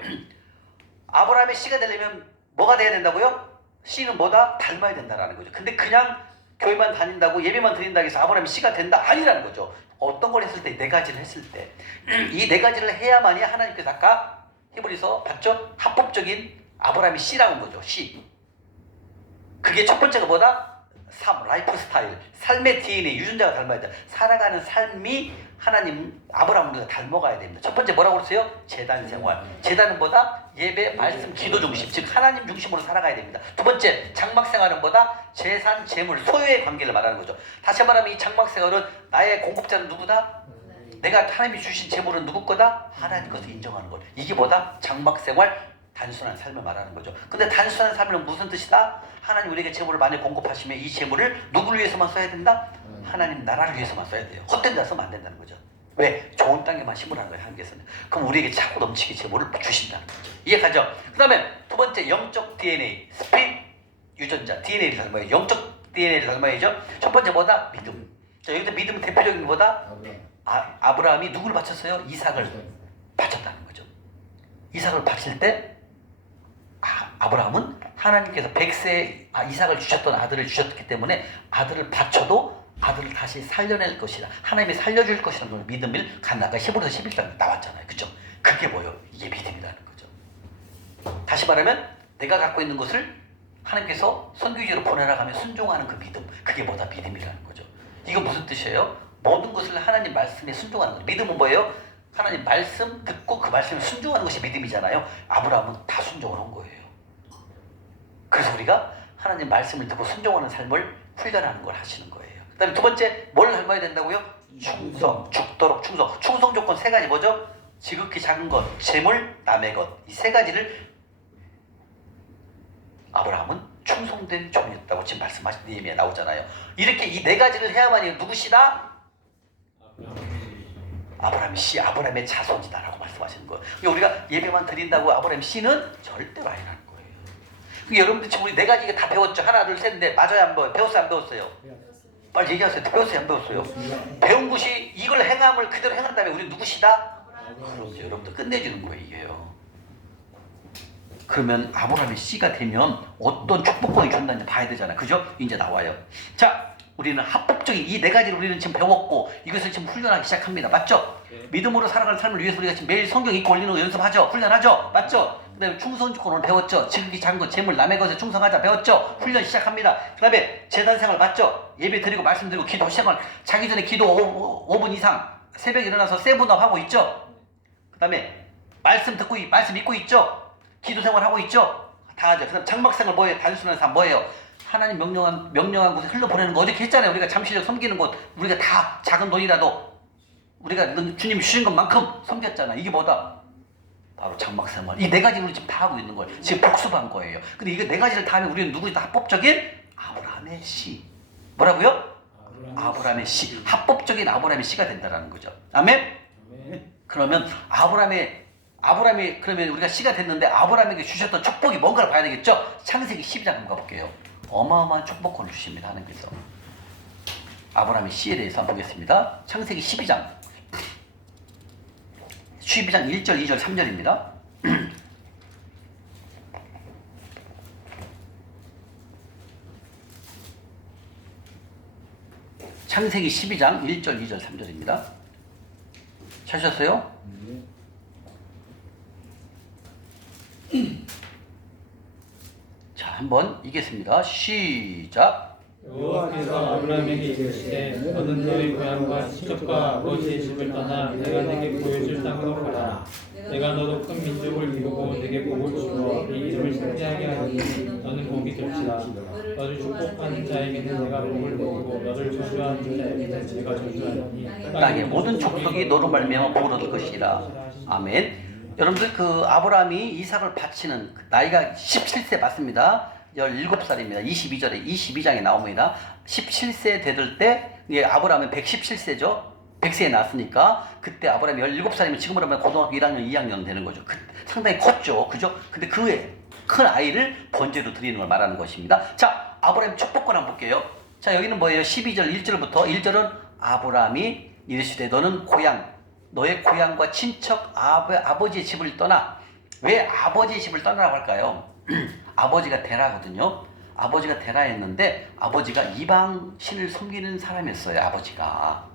아브라함의 씨가 되려면 뭐가 돼야 된다고요? 씨는 뭐다? 닮아야 된다라는 거죠. 근데 그냥 교회만 다닌다고 예배만 드린다고 해서 아브라함이 씨가 된다? 아니라는 거죠. 어떤 걸 했을 때? 네 가지를 했을 때. 이 네 가지를 해야만이 하나님께서 아까 히브리서 봤죠? 합법적인 아브라함의 씨라는 거죠. 씨. 그게 첫 번째가 뭐다? 라이프 스타일. 삶의 DNA, 유전자가 닮아야 돼. 살아가는 삶이 하나님, 아브라함을 우리가 닮아가야 됩니다. 첫 번째 뭐라고 그랬어요? 재단 생활. 재단은 뭐다? 예배, 말씀, 기도 중심. 즉 하나님 중심으로 살아가야 됩니다. 두 번째, 장막 생활은 뭐다? 재산, 재물, 소유의 관계를 말하는 거죠. 다시 말하면 이 장막 생활은 나의 공급자는 누구다? 내가 하나님이 주신 재물은 누구 거다? 하나님 것을 인정하는 것. 이게 뭐다? 장막 생활, 단순한 삶을 말하는 거죠. 근데 단순한 삶은 무슨 뜻이다? 하나님 우리에게 재물을 많이 공급하시면 이 재물을 누구를 위해서만 써야 된다? 하나님 나라를 위해서만 써야 돼요. 헛된 데 쓰면 안 된다는 거죠. 왜? 좋은 땅에만 심으라는 거예요, 하나님께서는. 그럼 우리에게 차고 넘치게 재물을 주신다는 거죠. 이해가죠? 그 다음에 두 번째, 영적 DNA, 스피릿 유전자, DNA를 닮아야죠. 영적 DNA를 닮아야죠. 첫 번째 뭐다? 믿음. 자, 여기서 믿음 대표적인 게 뭐다? 아브라함이 누구를 바쳤어요? 이삭을 바쳤다는 거죠. 이삭을 바칠 때 아브라함은 하나님께서 100세 이삭을 주셨던 아들을 주셨기 때문에 아들을 바쳐도 아들을 다시 살려낼 것이다. 하나님이 살려줄 것이라는 걸 믿음을 간다가 히브리서 11장 나왔잖아요. 그죠? 그게 뭐예요? 이게 믿음이라는 거죠. 다시 말하면 내가 갖고 있는 것을 하나님께서 선교지로 보내라고 하면 순종하는 그 믿음. 그게 뭐다? 믿음이라는 거죠. 이거 무슨 뜻이에요? 모든 것을 하나님 말씀에 순종하는 거죠. 믿음은 뭐예요? 하나님 말씀 듣고 그 말씀에 순종하는 것이 믿음이잖아요. 아브라함은 다 순종을 한 거예요. 그래서 우리가 하나님 말씀을 듣고 순종하는 삶을 훈련하는 걸 하시는 거예요. 그 다음에 두 번째, 뭘 닮아야 된다고요? 충성, 죽도록 충성. 충성 조건 세 가지 뭐죠? 지극히 작은 것, 재물, 남의 것. 이 세 가지를 아브라함은 충성된 종이었다고 지금 말씀하신 느헤미야에 나오잖아요. 이렇게 이 네 가지를 해야만이 누구시다? 아브라함의 씨, 아브라함의 자손이다라고 말씀하시는 거예요. 우리가 예배만 드린다고 아브라함의 씨는 절대로 아니라는 거예요. 여러분들 지금 우리 네 가지 다 배웠죠? 하나, 둘, 셋, 넷. 맞아요? 안 배워요? 배웠어요? 안 배웠어요? 빨리 얘기하세요. 배웠어요? 안 배웠어요? 배운 것이 이걸 행함을 그대로 행한 다음에 우리 누구시다? 그럼 이제 여러분들 끝내주는 거예요, 이게요. 그러면 아브라함의 씨가 되면 어떤 축복권이 준다는지 봐야 되잖아요. 그죠? 이제 나와요. 자, 우리는 합법적인 이 네 가지를 우리는 지금 배웠고 이것을 지금 훈련하기 시작합니다. 맞죠? 네. 믿음으로 살아가는 삶을 위해서 우리가 지금 매일 성경 읽고 올리는 거 연습하죠? 훈련하죠? 맞죠? 그 다음에 충성주권을 배웠죠? 지극히 장거 재물 남의 것에 충성하자 배웠죠? 훈련 시작합니다. 그 다음에 재단생활 맞죠? 예배 드리고 말씀 드리고 기도 시작을 자기 전에 기도 5분 이상 새벽에 일어나서 세분업 하고 있죠? 그 다음에 말씀 듣고 말씀 읽고 있죠? 기도 생활하고 있죠? 다 하죠. 그 다음 장막생활 뭐예요? 단순한 삶 뭐예요? 하나님 명령한 곳에 흘러보내는 거 어저께 했잖아요. 우리가 잠시적 섬기는 곳 우리가 다 작은 돈이라도 우리가 주님이 주신 것만큼 섬겼잖아. 이게 뭐다? 바로 장막생활. 이 네 가지를 우리 지금 다 하고 있는 거예요. 지금 복습한 거예요. 근데 이거 네 가지를 다 하면 우리는 누구다 합법적인 아브라함의 씨. 뭐라고요? 아브라함의 씨. 합법적인 아브라함의 씨가 된다라는 거죠. 아멘? 그러면 아브라함이 그러면 우리가 씨가 됐는데 아브라함에게 주셨던 축복이 뭔가를 봐야 되겠죠? 창세기 12장 한번 가볼게요. 어마어마한 축복권을 주십니다. 하나님께서. 아브라함의 씨에 대해서 한번 보겠습니다. 창세기 12장 1절, 2절, 3절입니다. 창세기 12장 1절, 2절, 3절입니다. 찾으셨어요? 자, 한번 읽겠습니다. 시작. 여호와께서 아브라함에게 이르시되 너는 너의 고향과 친척과 아버지의 집을 떠나 내가 네게 보여줄 땅으로 가라. 내가 너도 큰 민족을 이루고 네게 복을 주어 네 이름을 창대하게 하리니 너는 복이 될지라. 너를 축복하는 자에게는 내가 복을 내리고 너를 저주하는 자에게는 내가 저주하리니 땅의 모든 족속이 너로 말미암아 복을 얻을 것이라. 아멘. 여러분들 그 아브라함이 이삭을 바치는 나이가 17세 맞습니다. 17살입니다. 22절에 22장에 나옵니다. 17세 되들 때 아브라함은 117세죠. 100세에 낳았으니까 그때 아브라함이 17살이면 지금으로 하면 고등학교 1학년, 2학년 되는 거죠. 상당히 컸죠. 그죠? 근데 그 큰 아이를 번제로 드리는 걸 말하는 것입니다. 자, 아브라함 축복권 한번 볼게요. 자, 여기는 뭐예요? 12절 1절부터 1절은 아브라함이 이르시되 너는 너의 고향과 친척 아버지의 집을 떠나. 왜 아버지의 집을 떠나라고 할까요? 아버지가 데라거든요. 아버지가 데라였는데 아버지가 이방 신을 섬기는 사람이었어요. 아버지가.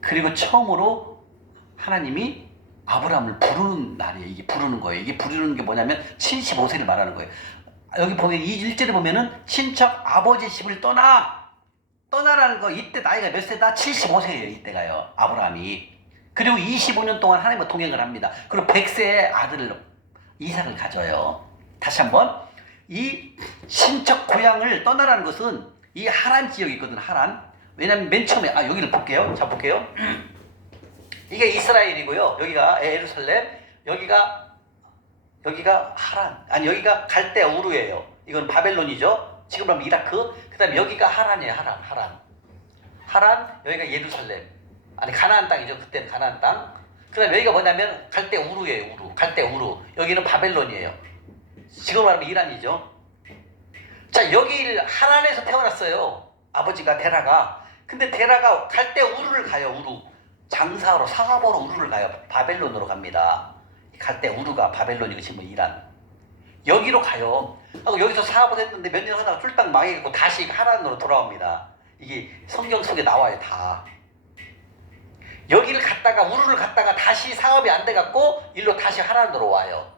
그리고 처음으로 하나님이 아브라함을 부르는 날이에요. 이게 부르는 거예요. 이게 부르는 게 뭐냐면 75세를 말하는 거예요. 여기 보면 이 1절에 보면은 친척 아버지의 집을 떠나라는 거. 이때 나이가 몇 세다? 75세예요. 이때가요. 아브라함이. 그리고 25년 동안 하나님과 동행을 합니다. 그리고 100세의 아들을 이삭을 가져요. 다시 한번 이 친척 고향을 떠나라는 것은 이 하란 지역이 있거든. 하란. 왜냐면 맨 처음에 여기를 볼게요. 자 볼게요. 이게 이스라엘이고요. 여기가 예루살렘. 여기가 하란. 아니 여기가 갈대아 우르예요. 이건 바벨론이죠. 지금 하면 이라크. 그다음에 여기가 하란이에요. 하란. 여기가 예루살렘. 아니 가나안 땅이죠. 그때는 가나안 땅. 그다음에 여기가 뭐냐면 갈대아 우르예요. 갈대아 우르. 여기는 바벨론이에요. 지금 말하면 이란이죠. 자, 여기 하란에서 태어났어요. 아버지가 데라가. 근데 데라가 갈대아 우르를 가요. 우르. 장사하러 상업으로 우르를 가요. 바벨론으로 갑니다. 갈대아 우르가 바벨론이고 지금 이란. 여기로 가요. 하고 여기서 사업을 했는데 몇 년 하다가 쫄딱 망해갖고 다시 하란으로 돌아옵니다. 이게 성경 속에 나와요. 다. 여기를 갔다가 우르를 갔다가 다시 사업이 안 돼갖고 일로 다시 하란으로 와요.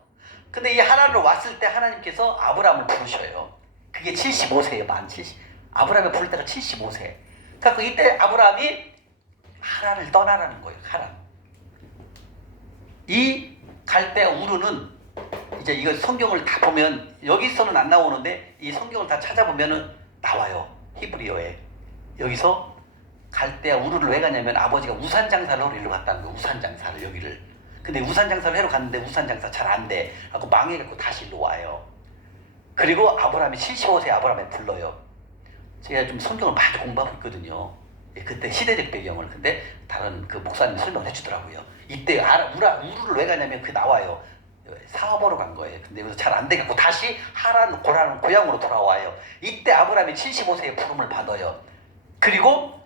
근데 이 하란으로 왔을 때 하나님께서 아브라함을 부르셔요. 그게 75세예요. 만 70. 아브라함을 부를 때가 75세. 그러니까 이때 아브라함이 하란을 떠나라는 거예요. 하란. 이 갈대아 우르는 이제 이거 성경을 다 보면 여기서는 안 나오는데 이 성경을 다 찾아보면은 나와요. 히브리어에. 여기서 갈대아 우르를 왜 가냐면 아버지가 우산 장사를 하러 일로 갔다는 거예요. 우산 장사를 여기를. 근데 우산 장사를 하러 갔는데 우산 장사 잘 안 돼. 하고 망해갖고 다시 일로 와요. 그리고 아브라함이 75세 아브라함에 불러요. 제가 좀 성경을 많이 공부하고 있거든요. 그때 시대적 배경을. 근데 다른 그 목사님이 설명을 해주더라고요. 이때 우르를 왜 가냐면 나와요. 사업으로 간 거예요. 근데 여기서 잘 안 돼갖고 다시 고향으로 돌아와요. 이때 아브라함이 75세의 부름을 받아요. 그리고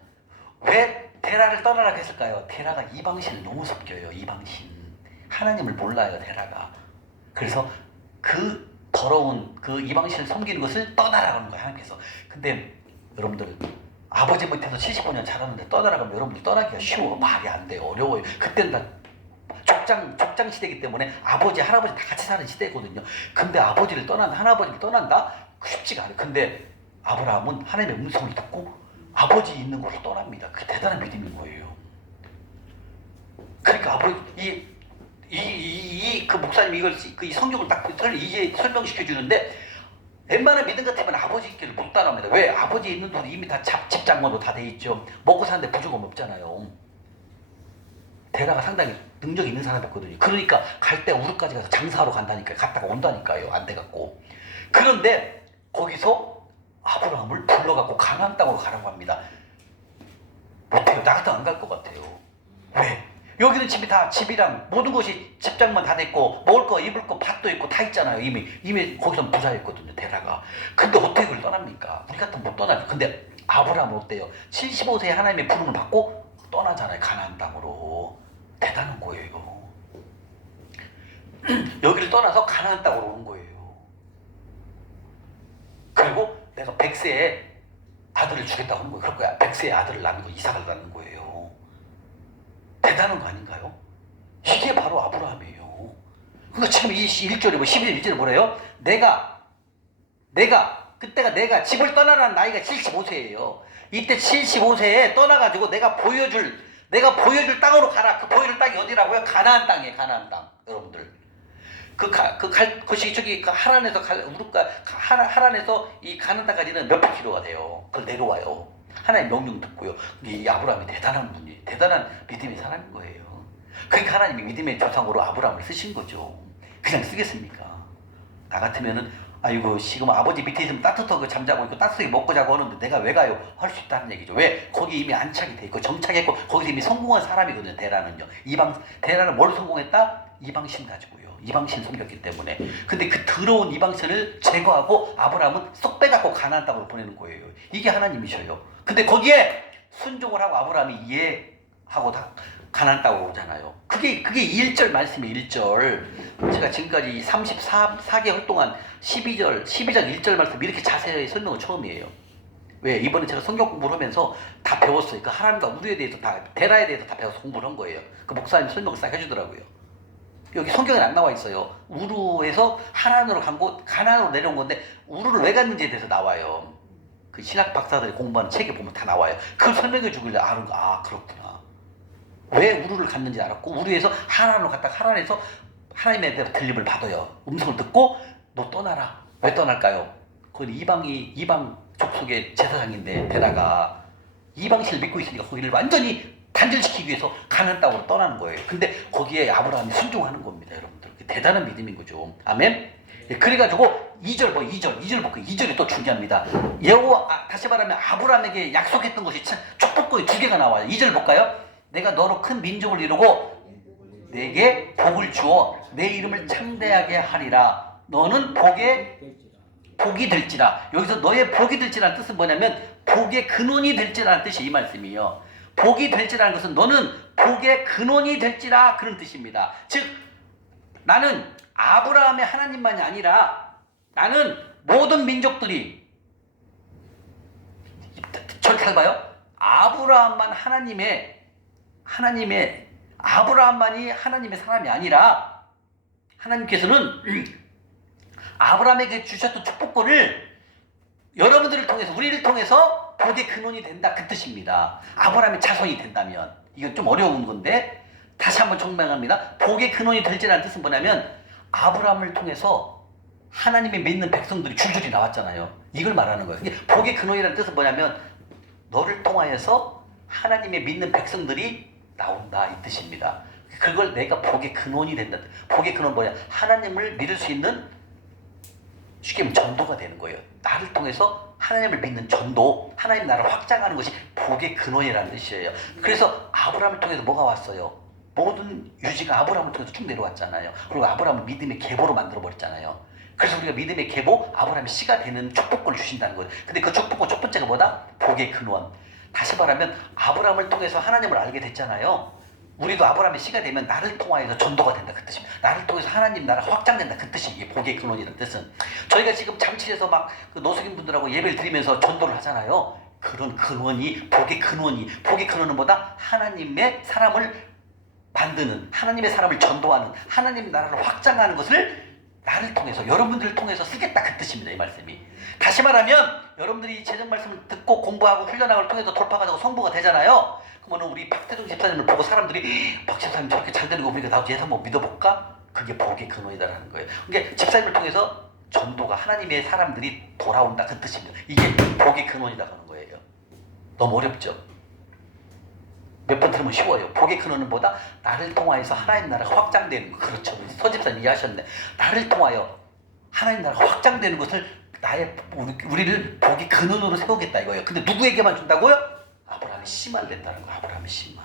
왜 테라를 떠나라고 했을까요? 테라가 이방신을 너무 섬겨요. 이방신. 하나님을 몰라요. 테라가. 그래서 그 더러운 그 이방신을 섬기는 것을 떠나라고 하는 거예요. 하나님께서. 근데 여러분들 아버지 밑에서 75년 자랐는데 떠나라고 하면 여러분들 떠나기가 쉬워. 말이 안 돼요. 어려워요. 그때는 다 족장 시대이기 때문에 아버지, 할아버지 다 같이 사는 시대거든요. 근데 아버지를 떠난다, 할아버지를 떠난다? 쉽지가 않아요. 근데 아브라함은 하나님의 음성을 듣고 아버지 있는 곳으로 떠납니다. 그게 대단한 믿음인 거예요. 그러니까 아버지, 그 목사님 이 성경을 딱 이제 설명시켜 주는데 웬만한 믿음 같으면 아버지 길을 못 따라갑니다. 왜? 아버지 있는 돈이 이미 다 집장만으로 다 돼 있죠. 먹고 사는데 부족함 없잖아요. 테라가 상당히 능력 있는 사람이었거든요. 그러니까 갈 때 우르까지 가서 장사하러 간다니까요. 갔다가 온다니까요. 안 돼갖고. 그런데 거기서 아브라함을 불러갖고 가나안 땅으로 가라고 합니다. 못해요. 나 같으면 안 갈 것 같아요. 왜? 여기는 집이 다 집이랑 모든 것이 집장만 다 됐고 먹을 거 입을 거 밭도 있고 다 있잖아요. 이미 거기서 부자였거든요. 테라가. 근데 어떻게 그걸 떠납니까? 우리 같으면 못 떠나죠. 근데 아브라함은 어때요? 75세에 하나님의 부름을 받고 떠나잖아요. 가나안 땅으로. 대단한 거예요. 여기를 떠나서 가나안 땅으로 오는 거예요. 그리고 내가 100세에 아들을 주겠다고 하는 거예요. 그럴 거야. 100세에 아들을 낳는 거, 이삭을 낳는 거예요. 대단한 거 아닌가요? 이게 바로 아브라함이에요. 그러니까 지금 이 1절에 11절 1절에 뭐래요? 그때가 내가 집을 떠나라는 나이가 75세예요. 이때 75세에 떠나가지고 내가 보여줄 땅으로 가라. 그 보여줄 땅이 어디라고요? 가나안 땅이에요. 가나안 땅. 여러분들. 저기 하란에서 하란에서 이 가나안 땅까지는 몇백 킬로가 돼요. 그걸 내려와요. 하나님 명령 듣고요. 근데 이 아브라함이 대단한 분이, 대단한 믿음의 사람인 거예요. 그러니까 하나님이 믿음의 조상으로 아브라함을 쓰신 거죠. 그냥 쓰겠습니까? 나 같으면은 아이고 지금 아버지 밑에 있으면 따뜻하게 잠자고 있고 따뜻하게 먹고 자고 하는데 내가 왜 가요? 할 수 있다는 얘기죠. 왜? 거기 이미 안착이 돼 있고 정착했고 거기서 이미 성공한 사람이거든요. 데라는요. 데라는 뭘 성공했다? 이방신 가지고요. 이방신 섬겼기 때문에. 근데 그 더러운 이방신을 제거하고 아브라함은 쏙 빼갖고 가나안 땅으로 보내는 거예요. 이게 하나님이셔요. 근데 거기에 순종을 하고 아브라함이 이해하고 다 가나안 땅으로 오잖아요. 그게 1절 말씀이에요. 1절. 제가 지금까지 34개월 동안 12장 1절 말씀 이렇게 자세히 설명은 처음이에요. 왜? 이번에 제가 성경 공부를 하면서 다 배웠어요. 그 하나님과 우르에 대해서 데라에 대해서 다 배워서 공부를 한 거예요. 그 목사님 설명을 싹 해주더라고요. 여기 성경에 안 나와 있어요. 우르에서 하란으로 간 곳, 가나안으로 내려온 건데 우르를 왜 갔는지에 대해서 나와요. 그 신학 박사들이 공부하는 책에 보면 다 나와요. 그걸 설명해 주길래 그렇구나. 왜 우르를 갔는지 알았고 우르에서 하란으로 갔다가 하란에서 하나님에 대한 들림을 받아요. 음성을 듣고 너 떠나라. 왜 떠날까요? 거기 이방 족속의 제사장인데 데라가 이방신을 믿고 있으니까 거기를 완전히 단절시키기 위해서 가나안 땅으로 떠나는 거예요. 근데 거기에 아브라함이 순종하는 겁니다. 여러분들. 대단한 믿음인 거죠. 아멘? 그래가지고 2절 볼까요? 2절이 또 중요합니다. 다시 말하면 아브라함에게 약속했던 것이 참 축복권이 2개가 나와요. 2절 볼까요? 내가 너로 큰 민족을 이루고 내게 복을 주어 내 이름을 창대하게 하리라. 너는 복이 될지라. 여기서 너의 복이 될지라는 뜻은 뭐냐면 복의 근원이 될지라는 뜻이 이 말씀이에요. 복이 될지라는 것은 너는 복의 근원이 될지라 그런 뜻입니다. 즉 나는 아브라함의 하나님만이 아니라 나는 모든 민족들이 저렇게 잘 봐요. 아브라함만 아브라함만이 하나님의 사람이 아니라 하나님께서는 아브라함에게 주셨던 축복권을 여러분들을 통해서 우리를 통해서 복의 근원이 된다 그 뜻입니다. 아브라함의 자손이 된다면 이건 좀 어려운 건데 다시 한번 정명합니다. 복의 근원이 될지라는 뜻은 뭐냐면 아브라함을 통해서 하나님의 믿는 백성들이 줄줄이 나왔잖아요. 이걸 말하는 거예요. 복의 근원이라는 뜻은 뭐냐면 너를 통하여서 하나님의 믿는 백성들이 나온다 이 뜻입니다. 그걸 내가 복의 근원이 된다. 복의 근원 뭐냐? 하나님을 믿을 수 있는 쉽게 말하면 전도가 되는 거예요. 나를 통해서 하나님을 믿는 전도, 하나님 나라를 확장하는 것이 복의 근원이라는 뜻이에요. 그래서 아브라함을 통해서 뭐가 왔어요? 모든 유지가 아브라함을 통해서 쭉 내려왔잖아요. 그리고 아브라함을 믿음의 계보로 만들어버렸잖아요. 그래서 우리가 믿음의 계보, 아브라함의 씨가 되는 축복권을 주신다는 거예요. 근데 그 축복권 첫 번째가 뭐다? 복의 근원. 다시 말하면 아브라함을 통해서 하나님을 알게 됐잖아요. 우리도 아브라함의 씨가 되면 나를 통하여서 전도가 된다 그 뜻입니다. 나를 통해서 하나님 나라가 확장된다 그 뜻이 이게 복의 근원이라는 뜻은. 저희가 지금 잠실에서 막그 노숙인 분들하고 예배를 드리면서 전도를 하잖아요. 그런 근원이 복의 근원은 뭐다? 하나님의 사람을 만드는, 하나님의 사람을 전도하는, 하나님 나라를 확장하는 것을 나를 통해서, 여러분들을 통해서 쓰겠다 그 뜻입니다. 이 말씀이. 다시 말하면 여러분들이 제정 말씀을 듣고 공부하고 훈련하고 통해서 돌파가 되고 성부가 되잖아요. 그러면 우리 박태동 집사님을 보고 사람들이 박 집사님 저렇게 잘 되는 거 보니까 나도 얘도 한번 믿어볼까? 그게 복의 근원이다라는 거예요. 그러니까 집사님을 통해서 전도가, 하나님의 사람들이 돌아온다 그 뜻입니다. 이게 복의 근원이다 하는 거예요. 너무 어렵죠? 몇 번 들으면 쉬워요. 복의 근원은 뭐다? 나를 통하여서 하나님 나라가 확장되는 거. 그렇죠. 서 집사님 이해하셨네. 나를 통하여 하나님 나라가 확장되는 것을 우리를 복의 근원으로 세우겠다 이거예요. 근데 누구에게만 준다고요? 아브라함의 씨만 된다는 거예요. 아브라함의 씨만.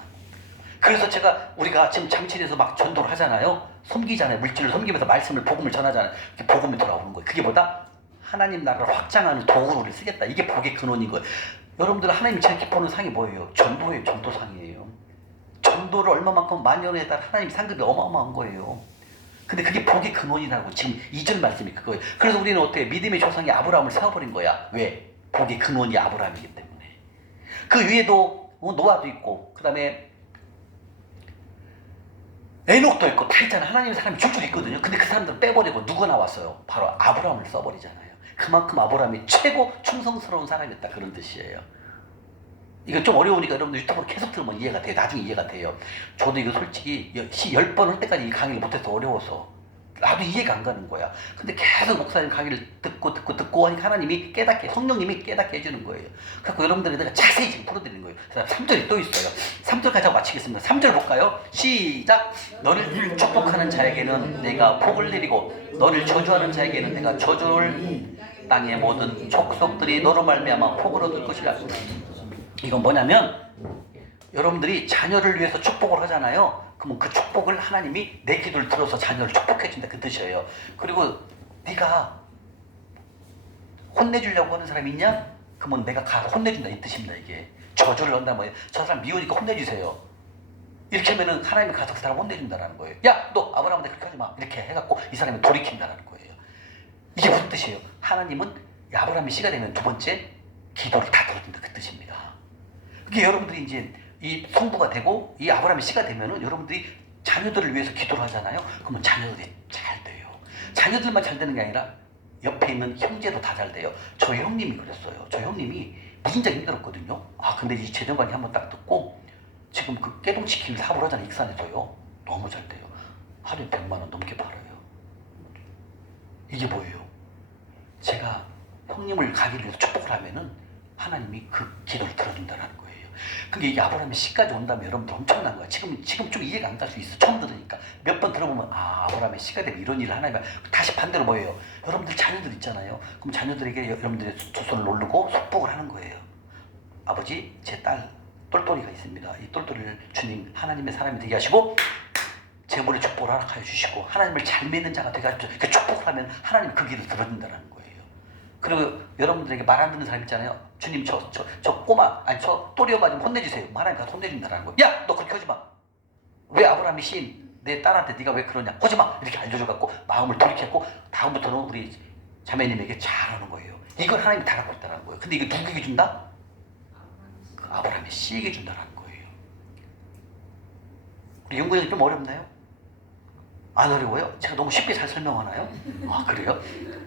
그래서 우리가 지금 잠실에서 막 전도를 하잖아요. 섬기잖아요. 물질을 섬기면서 말씀을, 복음을 전하잖아요. 복음이 돌아오는 거예요. 그게 뭐다? 하나님 나라를 확장하는 도구로 우리를 쓰겠다. 이게 복의 근원인 거예요. 여러분들 하나님이 제일 기뻐하는 상이 뭐예요? 전도예요. 전도상이에요. 전도를 얼마만큼 많이 하느냐에 따라 하나님 상급이 어마어마한 거예요. 근데 그게 복의 근원이라고 지금 2절 말씀이 그거예요. 그래서 우리는 어떻게 믿음의 조상이 아브라함을 세워버린 거야. 왜? 복의 근원이 아브라함이기 때문에. 그 위에도 노아도 있고 그 다음에 에녹도 있고 다 있잖아요. 하나님의 사람이 줄줄 있거든요. 근데 그 사람들 빼버리고 누가 나왔어요? 바로 아브라함을 써버리잖아요. 그만큼 아브라함이 최고 충성스러운 사람이었다 그런 뜻이에요. 이거 좀 어려우니까 여러분들 유튜브로 계속 들으면 이해가 돼요. 나중에 이해가 돼요. 저도 이거 솔직히 10번 할 때까지 이 강의를 못해서 어려워서 나도 이해가 안 가는 거야. 근데 계속 목사님 강의를 듣고 하니까 하나님이 깨닫게, 성령님이 깨닫게 해주는 거예요. 그래서 여러분들이 내가 자세히 지금 풀어드리는 거예요. 그다음 3절이 또 있어요. 3절까지 하고 마치겠습니다. 3절 볼까요? 시작! 너를 축복하는 자에게는 내가 복을 내리고 너를 저주하는 자에게는 내가 저주를 땅의 모든 족속들이 너로 말미암아 복을 얻을 것이라. 이건 뭐냐면 여러분들이 자녀를 위해서 축복을 하잖아요. 그러면 그 축복을 하나님이 내 기도를 들어서 자녀를 축복해준다 그 뜻이에요. 그리고 네가 혼내주려고 하는 사람이 있냐? 그러면 내가 가서 혼내준다 이 뜻입니다. 이게 저주를 한다 뭐예요? 저 사람 미우니까 혼내주세요. 이렇게 하면은 하나님이 가서 그 사람 혼내준다는 거예요. 야, 너 아브라함한테 그렇게 하지 마. 이렇게 해갖고 이 사람이 돌이킨다는 거예요. 이게 무슨 뜻이에요? 하나님은 아브라함의 씨가 되면 두 번째 기도를 다 들어준다 그 뜻입니다. 그게 여러분들이 이제 이 성부가 되고 이 아브라함의 씨가 되면은 여러분들이 자녀들을 위해서 기도를 하잖아요. 그러면 자녀들이 잘 돼요. 자녀들만 잘 되는 게 아니라 옆에 있는 형제도 다 잘 돼요. 저희 형님이 그랬어요. 저희 형님이 무진장 힘들었거든요. 근데 이 재정관이 한번 딱 듣고 지금 그 깨동치킨 사업을 하잖아요. 익산에서요. 너무 잘 돼요. 하루에 100만 원 넘게 팔아요. 이게 뭐예요? 제가 형님을 가기를 위해서 축복을 하면은 하나님이 그 기도를 들어준다는 거예요. 근데 이게 아브라함의 씨까지 온다면 여러분들 엄청난 거야. 지금 좀 이해가 안 갈 수 있어. 처음 들으니까. 몇 번 들어보면 아브라함의 씨가 되면 이런 일을 하나님. 다시 반대로 뭐예요? 여러분들 자녀들 있잖아요. 그럼 자녀들에게 여러분들의 두 손을 올리고 속복을 하는 거예요. 아버지, 제 딸 똘똘이가 있습니다. 이 똘똘이를 주님 하나님의 사람이 되게 하시고 재물의 축복을 허락하여 주시고 하나님을 잘 믿는 자가 되게 하시고 그 축복을 하면 하나님이 그 길을 들어준다는 거예요. 그리고 여러분들에게 말 안 듣는 사람 있잖아요. 주님 저 또리 엄마 좀 혼내주세요. 하나님 가서 혼내준다는 거예요. 야, 너 그렇게 하지 마. 왜 아브라함이 신 내 딸한테 네가 왜 그러냐. 하지 마. 이렇게 알려줘갖고 마음을 돌이켰고 다음부터는 우리 자매님에게 잘하는 거예요. 이걸 하나님이 다 갖고 있다는 거예요. 근데 이게 누구에게 준다? 그 아브라함의 씨에게 준다는 거예요. 우리 연구형이 좀 어렵나요? 안 어려워요? 제가 너무 쉽게 잘 설명하나요? 그래요?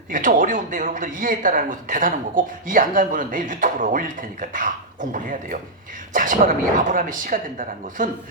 이거 좀 어려운데 여러분들 이해했다는 것은 대단한 거고 이해 안 가는 분은 내일 유튜브로 올릴 테니까 다 공부를 해야 돼요. 다시 말하면 이 아브라함의 씨가 된다는 것은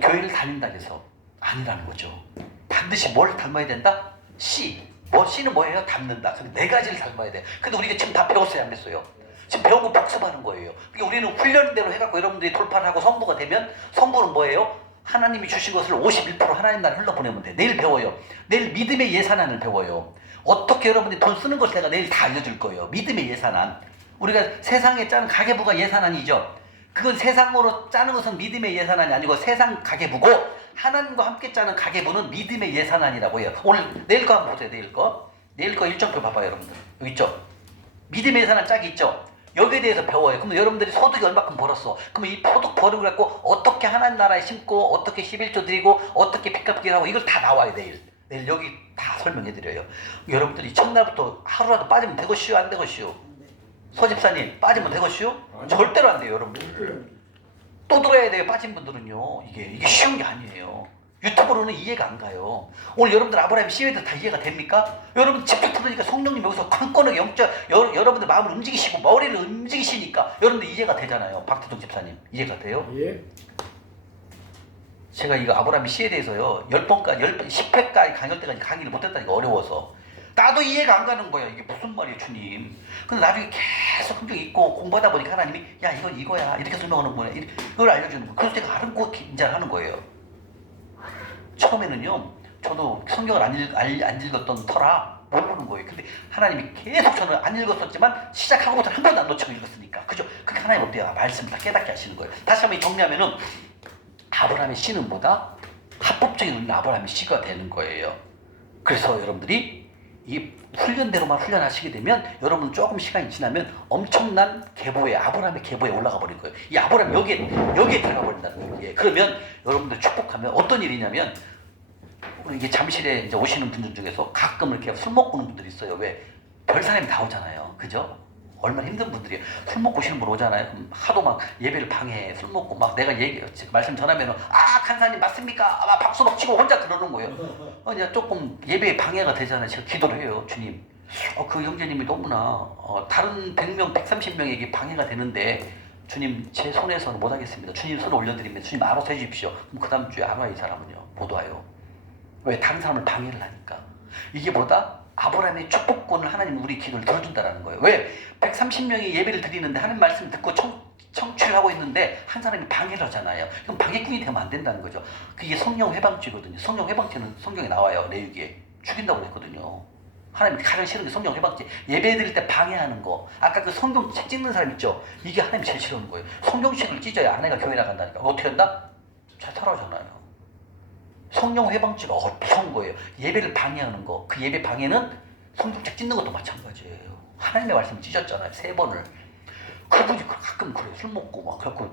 교회를 다닌다 해서 아니라는 거죠. 반드시 뭘 닮아야 된다? 씨. 씨는 뭐예요? 닮는다. 네 가지를 닮아야 돼. 근데 우리가 지금 다 배웠어요? 안 됐어요? 지금 배운 거 복습하는 거예요. 그러니까 우리는 훈련대로 해갖고 여러분들이 돌파를 하고 성부가 되면 성부는 뭐예요? 하나님이 주신 것을 51% 하나님 나라에 흘러보내면 돼. 내일 배워요. 내일 믿음의 예산안을 배워요. 어떻게 여러분들이 돈 쓰는 것을 내가 내일 다 알려줄 거예요. 믿음의 예산안. 우리가 세상에 짜는 가계부가 예산안이죠. 그건 세상으로 짜는 것은 믿음의 예산안이 아니고 세상 가계부고 하나님과 함께 짜는 가계부는 믿음의 예산안이라고 해요. 오늘 내일 거 한번 보세요. 내일 거 일정표 봐봐요. 여러분들. 여기 있죠? 믿음의 예산안 짝이 있죠? 여기에 대해서 배워요. 그럼 여러분들이 소득이 얼마큼 벌었어. 그럼 이 소득 버는 걸 갖고 어떻게 하나님 나라에 심고 어떻게 11조 드리고 어떻게 빚갚기를 하고 이걸 다 나와요. 내일 여기 다 설명해 드려요. 여러분들이 첫날부터 하루라도 빠지면 되겠슈 안 되겠슈? 서집사님 빠지면 되겠슈? 절대로 안 돼요. 여러분들 또 들어야 돼요. 빠진 분들은요. 이게 쉬운 게 아니에요. 유튜브로는 이해가 안 가요. 오늘 여러분들 아브라함 시외도 다 이해가 됩니까? 여러분 집중 들으니까 성령님 여기서 광권하게 여러분들 마음을 움직이시고 머리를 움직이시니까 여러분들 이해가 되잖아요. 박태동 집사님 이해가 돼요? 예. 제가 이거 아브라함 시에 대해서요 10번까지 10회까지 강연 때까지 강의를 못했다니까 어려워서 나도 이해가 안 가는 거야. 이게 무슨 말이에요 주님. 근데 나중에 계속 성경 읽고 공부하다 보니까 하나님이 야 이건 이거야 이렇게 설명하는 거야 이걸 알려주는 거야. 그래서 제가 알고 인자를 하는 거예요. 처음에는요 저도 성경을 안 읽었던 터라 모르는 거예요. 근데 하나님이 계속 저는 안 읽었었지만 시작하고부터 한 번도 안 놓치고 읽었으니까 그죠? 그게 하나님 어때요? 말씀을 다 깨닫게 하시는 거예요. 다시 한번 정리하면은 아브라함의 씨는 뭐다? 합법적인 아브라함의 씨가 되는 거예요. 그래서 여러분들이 이 훈련대로만 훈련하시게 되면 여러분 조금 시간이 지나면 엄청난 계보에 아브라함의 계보에 올라가 버릴 거예요. 이 아브라함 여기에 들어가 버린다는 거예요. 예. 그러면 여러분들 축복하면 어떤 일이냐면 우리 이게 잠실에 이제 오시는 분들 중에서 가끔 이렇게 술 먹고 오는 분들이 있어요. 왜? 별 사람이 다 오잖아요. 그죠? 얼마나 힘든 분들이에요. 술 먹고 오시는 분 오잖아요. 그럼 하도 막 예배를 방해해. 술 먹고 막 내가 말씀 전하면은 간사님 맞습니까? 막 박수 막 치고 혼자 그러는 거예요. 이제 조금 예배에 방해가 되잖아요. 제가 기도를 해요. 주님. 그 형제님이 너무나 다른 100명, 130명에게 방해가 되는데 주님 제 손에서는 못하겠습니다. 주님 손을 올려드리면 주님 알아서 해주십시오. 그럼 그 다음 주에 안 와요. 이 사람은요. 못 와요. 왜? 다른 사람을 방해를 하니까. 이게 뭐다? 아브라함의 축복권을 하나님 우리 기도를 들어준다는 거예요. 왜? 130명이 예배를 드리는데 하나님 말씀 듣고 청취를 하고 있는데 한 사람이 방해를 하잖아요. 그럼 방해꾼이 되면 안 된다는 거죠. 그게 성령 해방죄거든요. 성령 해방죄는 성경에 나와요. 레위기에 죽인다고 했거든요. 하나님이 가장 싫은 게 성령 해방죄. 예배 드릴 때 방해하는 거. 아까 그 성경 책 찍는 사람 있죠? 이게 하나님이 제일 싫어하는 거예요. 성경책을 찢어야 아내가 교회 나간다니까. 어떻게 한다? 잘 살아잖아요. 성령 해방죄가 무서운 거예요. 예배를 방해하는 거. 그 예배 방해는 성경책 찢는 것도 마찬가지예요. 하나님의 말씀을 찢었잖아요. 3번을. 그분이 가끔 그래요. 술 먹고 막 그래갖고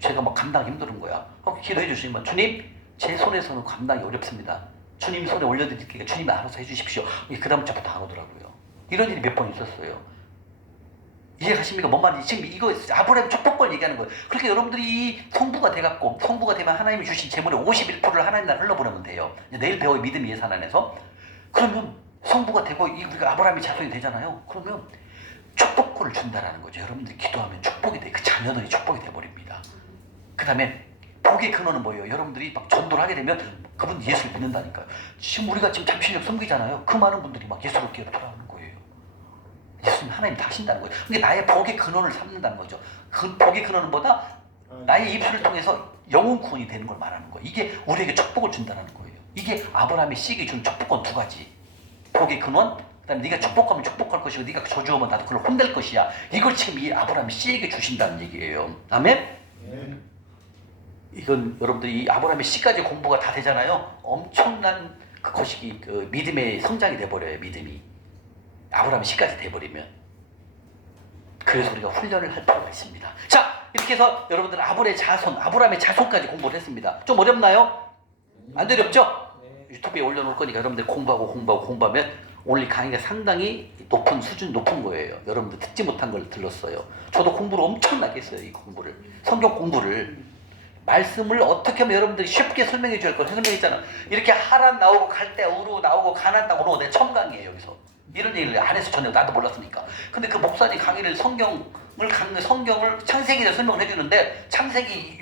제가 막 감당하기 힘든 거야. 기도해 주시면 주님 제 손에서는 감당이 어렵습니다. 주님 손에 올려드릴게요. 주님이 알아서 해주십시오. 그 다음 주부터 안 오더라고요. 이런 일이 몇 번 있었어요. 이해가십니까? 뭔 말인지 지금 이거 아브라함 축복권 얘기하는 거예요. 그렇게 여러분들이 이 성부가 돼갖고 성부가 되면 하나님이 주신 재물의 51%를 하나님 나라 흘러보내면 돼요. 이제 내일 배워요. 믿음 예산 안에서. 그러면 성부가 되고 우리가 아브라함이 자손이 되잖아요. 그러면 축복권을 준다라는 거죠. 여러분들이 기도하면 축복이 돼. 그 자녀들이 축복이 돼버립니다. 그 다음에 복의 근원은 뭐예요? 여러분들이 막 전도를 하게 되면 그분 예수를 믿는다니까요. 지금 우리가 지금 잠실역 섬기잖아요. 그 많은 분들이 막 예수를 깨닫게 돌아오는 거예요. 예수님 하나님 다 하신다는 거예요. 그게 나의 복의 근원을 삼는다는 거죠. 그 복의 근원은 뭐다? 나의 입술을 통해서 영혼 구원이 되는 걸 말하는 거예요. 이게 우리에게 축복을 준다는 거예요. 이게 아브라함의 씨에게 준 축복권 2가지. 복의 근원, 그다음에 네가 축복하면 축복할 것이고 네가 저주하면 나도 그걸 혼낼 것이야. 이걸 지금 이 아브라함의 씨에게 주신다는 얘기예요. 아멘? 이건 여러분들이 이 아브라함의 씨까지 공부가 다 되잖아요. 엄청난 그것이 그 믿음의 성장이 돼버려요. 믿음이. 아브라함의 씨까지 돼버리면. 그래서 우리가 훈련을 할 필요가 있습니다. 자, 이렇게 해서 여러분들 아브라함의 자손까지 공부를 했습니다. 좀 어렵나요? 안 어렵죠? 유튜브에 올려놓을 거니까 여러분들 공부하면 오늘 이 강의가 상당히 높은 수준 높은 거예요. 여러분들 듣지 못한 걸 들었어요. 저도 공부를 엄청나게 했어요. 이 공부를. 성경 공부를. 말씀을 어떻게 하면 여러분들이 쉽게 설명해 줄 걸 설명했잖아. 이렇게 하란 나오고 갈대 우루 나오고 가난 나오고 내가 처음 강의해요. 여기서. 이런 얘기를 안 해서 전혀 나도 몰랐으니까. 근데 그 목사님 강의를 성경을 창세기에 설명을 해주는데 창세기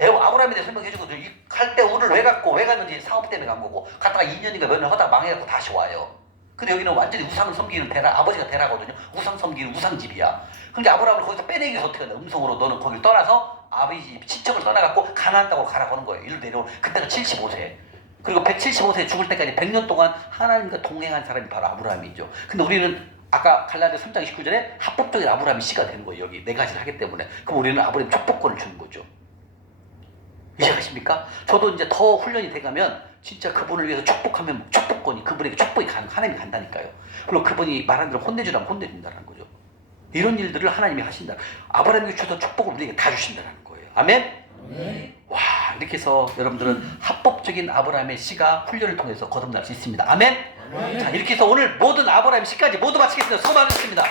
아브라함에 대해 설명해주거든요. 갈대 우를 왜 갔는지 사업 때문에 간 거고 갔다가 2년인가 몇 년 하다가 망해갖고 다시 와요. 근데 여기는 완전히 우상을 섬기는 데라, 아버지가 데라거든요. 우상 섬기는 우상집이야. 근데 아브라함을 거기서 빼내기 위해서 어떻게 하냐. 음성으로 너는 거기를 떠나서 아버지 집 친척을 떠나갖고 가나안 땅으로 가라고 하는 거예요. 이리로 내려오는. 그때가 75세. 그리고 175세 죽을 때까지 100년 동안 하나님과 동행한 사람이 바로 아브라함이죠. 근데 우리는 아까 갈라디아 3장 19절에 합법적인 아브라함이 씨가 되는 거예요. 여기 4가지를 하기 때문에. 그럼 우리는 아브라함 축복권을 주는 거죠. 이해하십니까? 저도 이제 더 훈련이 돼가면 진짜 그분을 위해서 축복하면 축복권이 그분에게 축복이 하나님이 간다니까요. 그리고 그분이 말하는 대로 혼내주라면 혼내준다는 거죠. 이런 일들을 하나님이 하신다. 아브라함에게 주던 축복을 우리에게 다 주신다는 거예요. 아멘? 와, 이렇게 해서 여러분들은 합법적인 아브라함의 씨가 훈련을 통해서 거듭날 수 있습니다. 아멘? 자, 이렇게 해서 오늘 모든 아브라함의 씨까지 모두 마치겠습니다. 수고 많으셨습니다.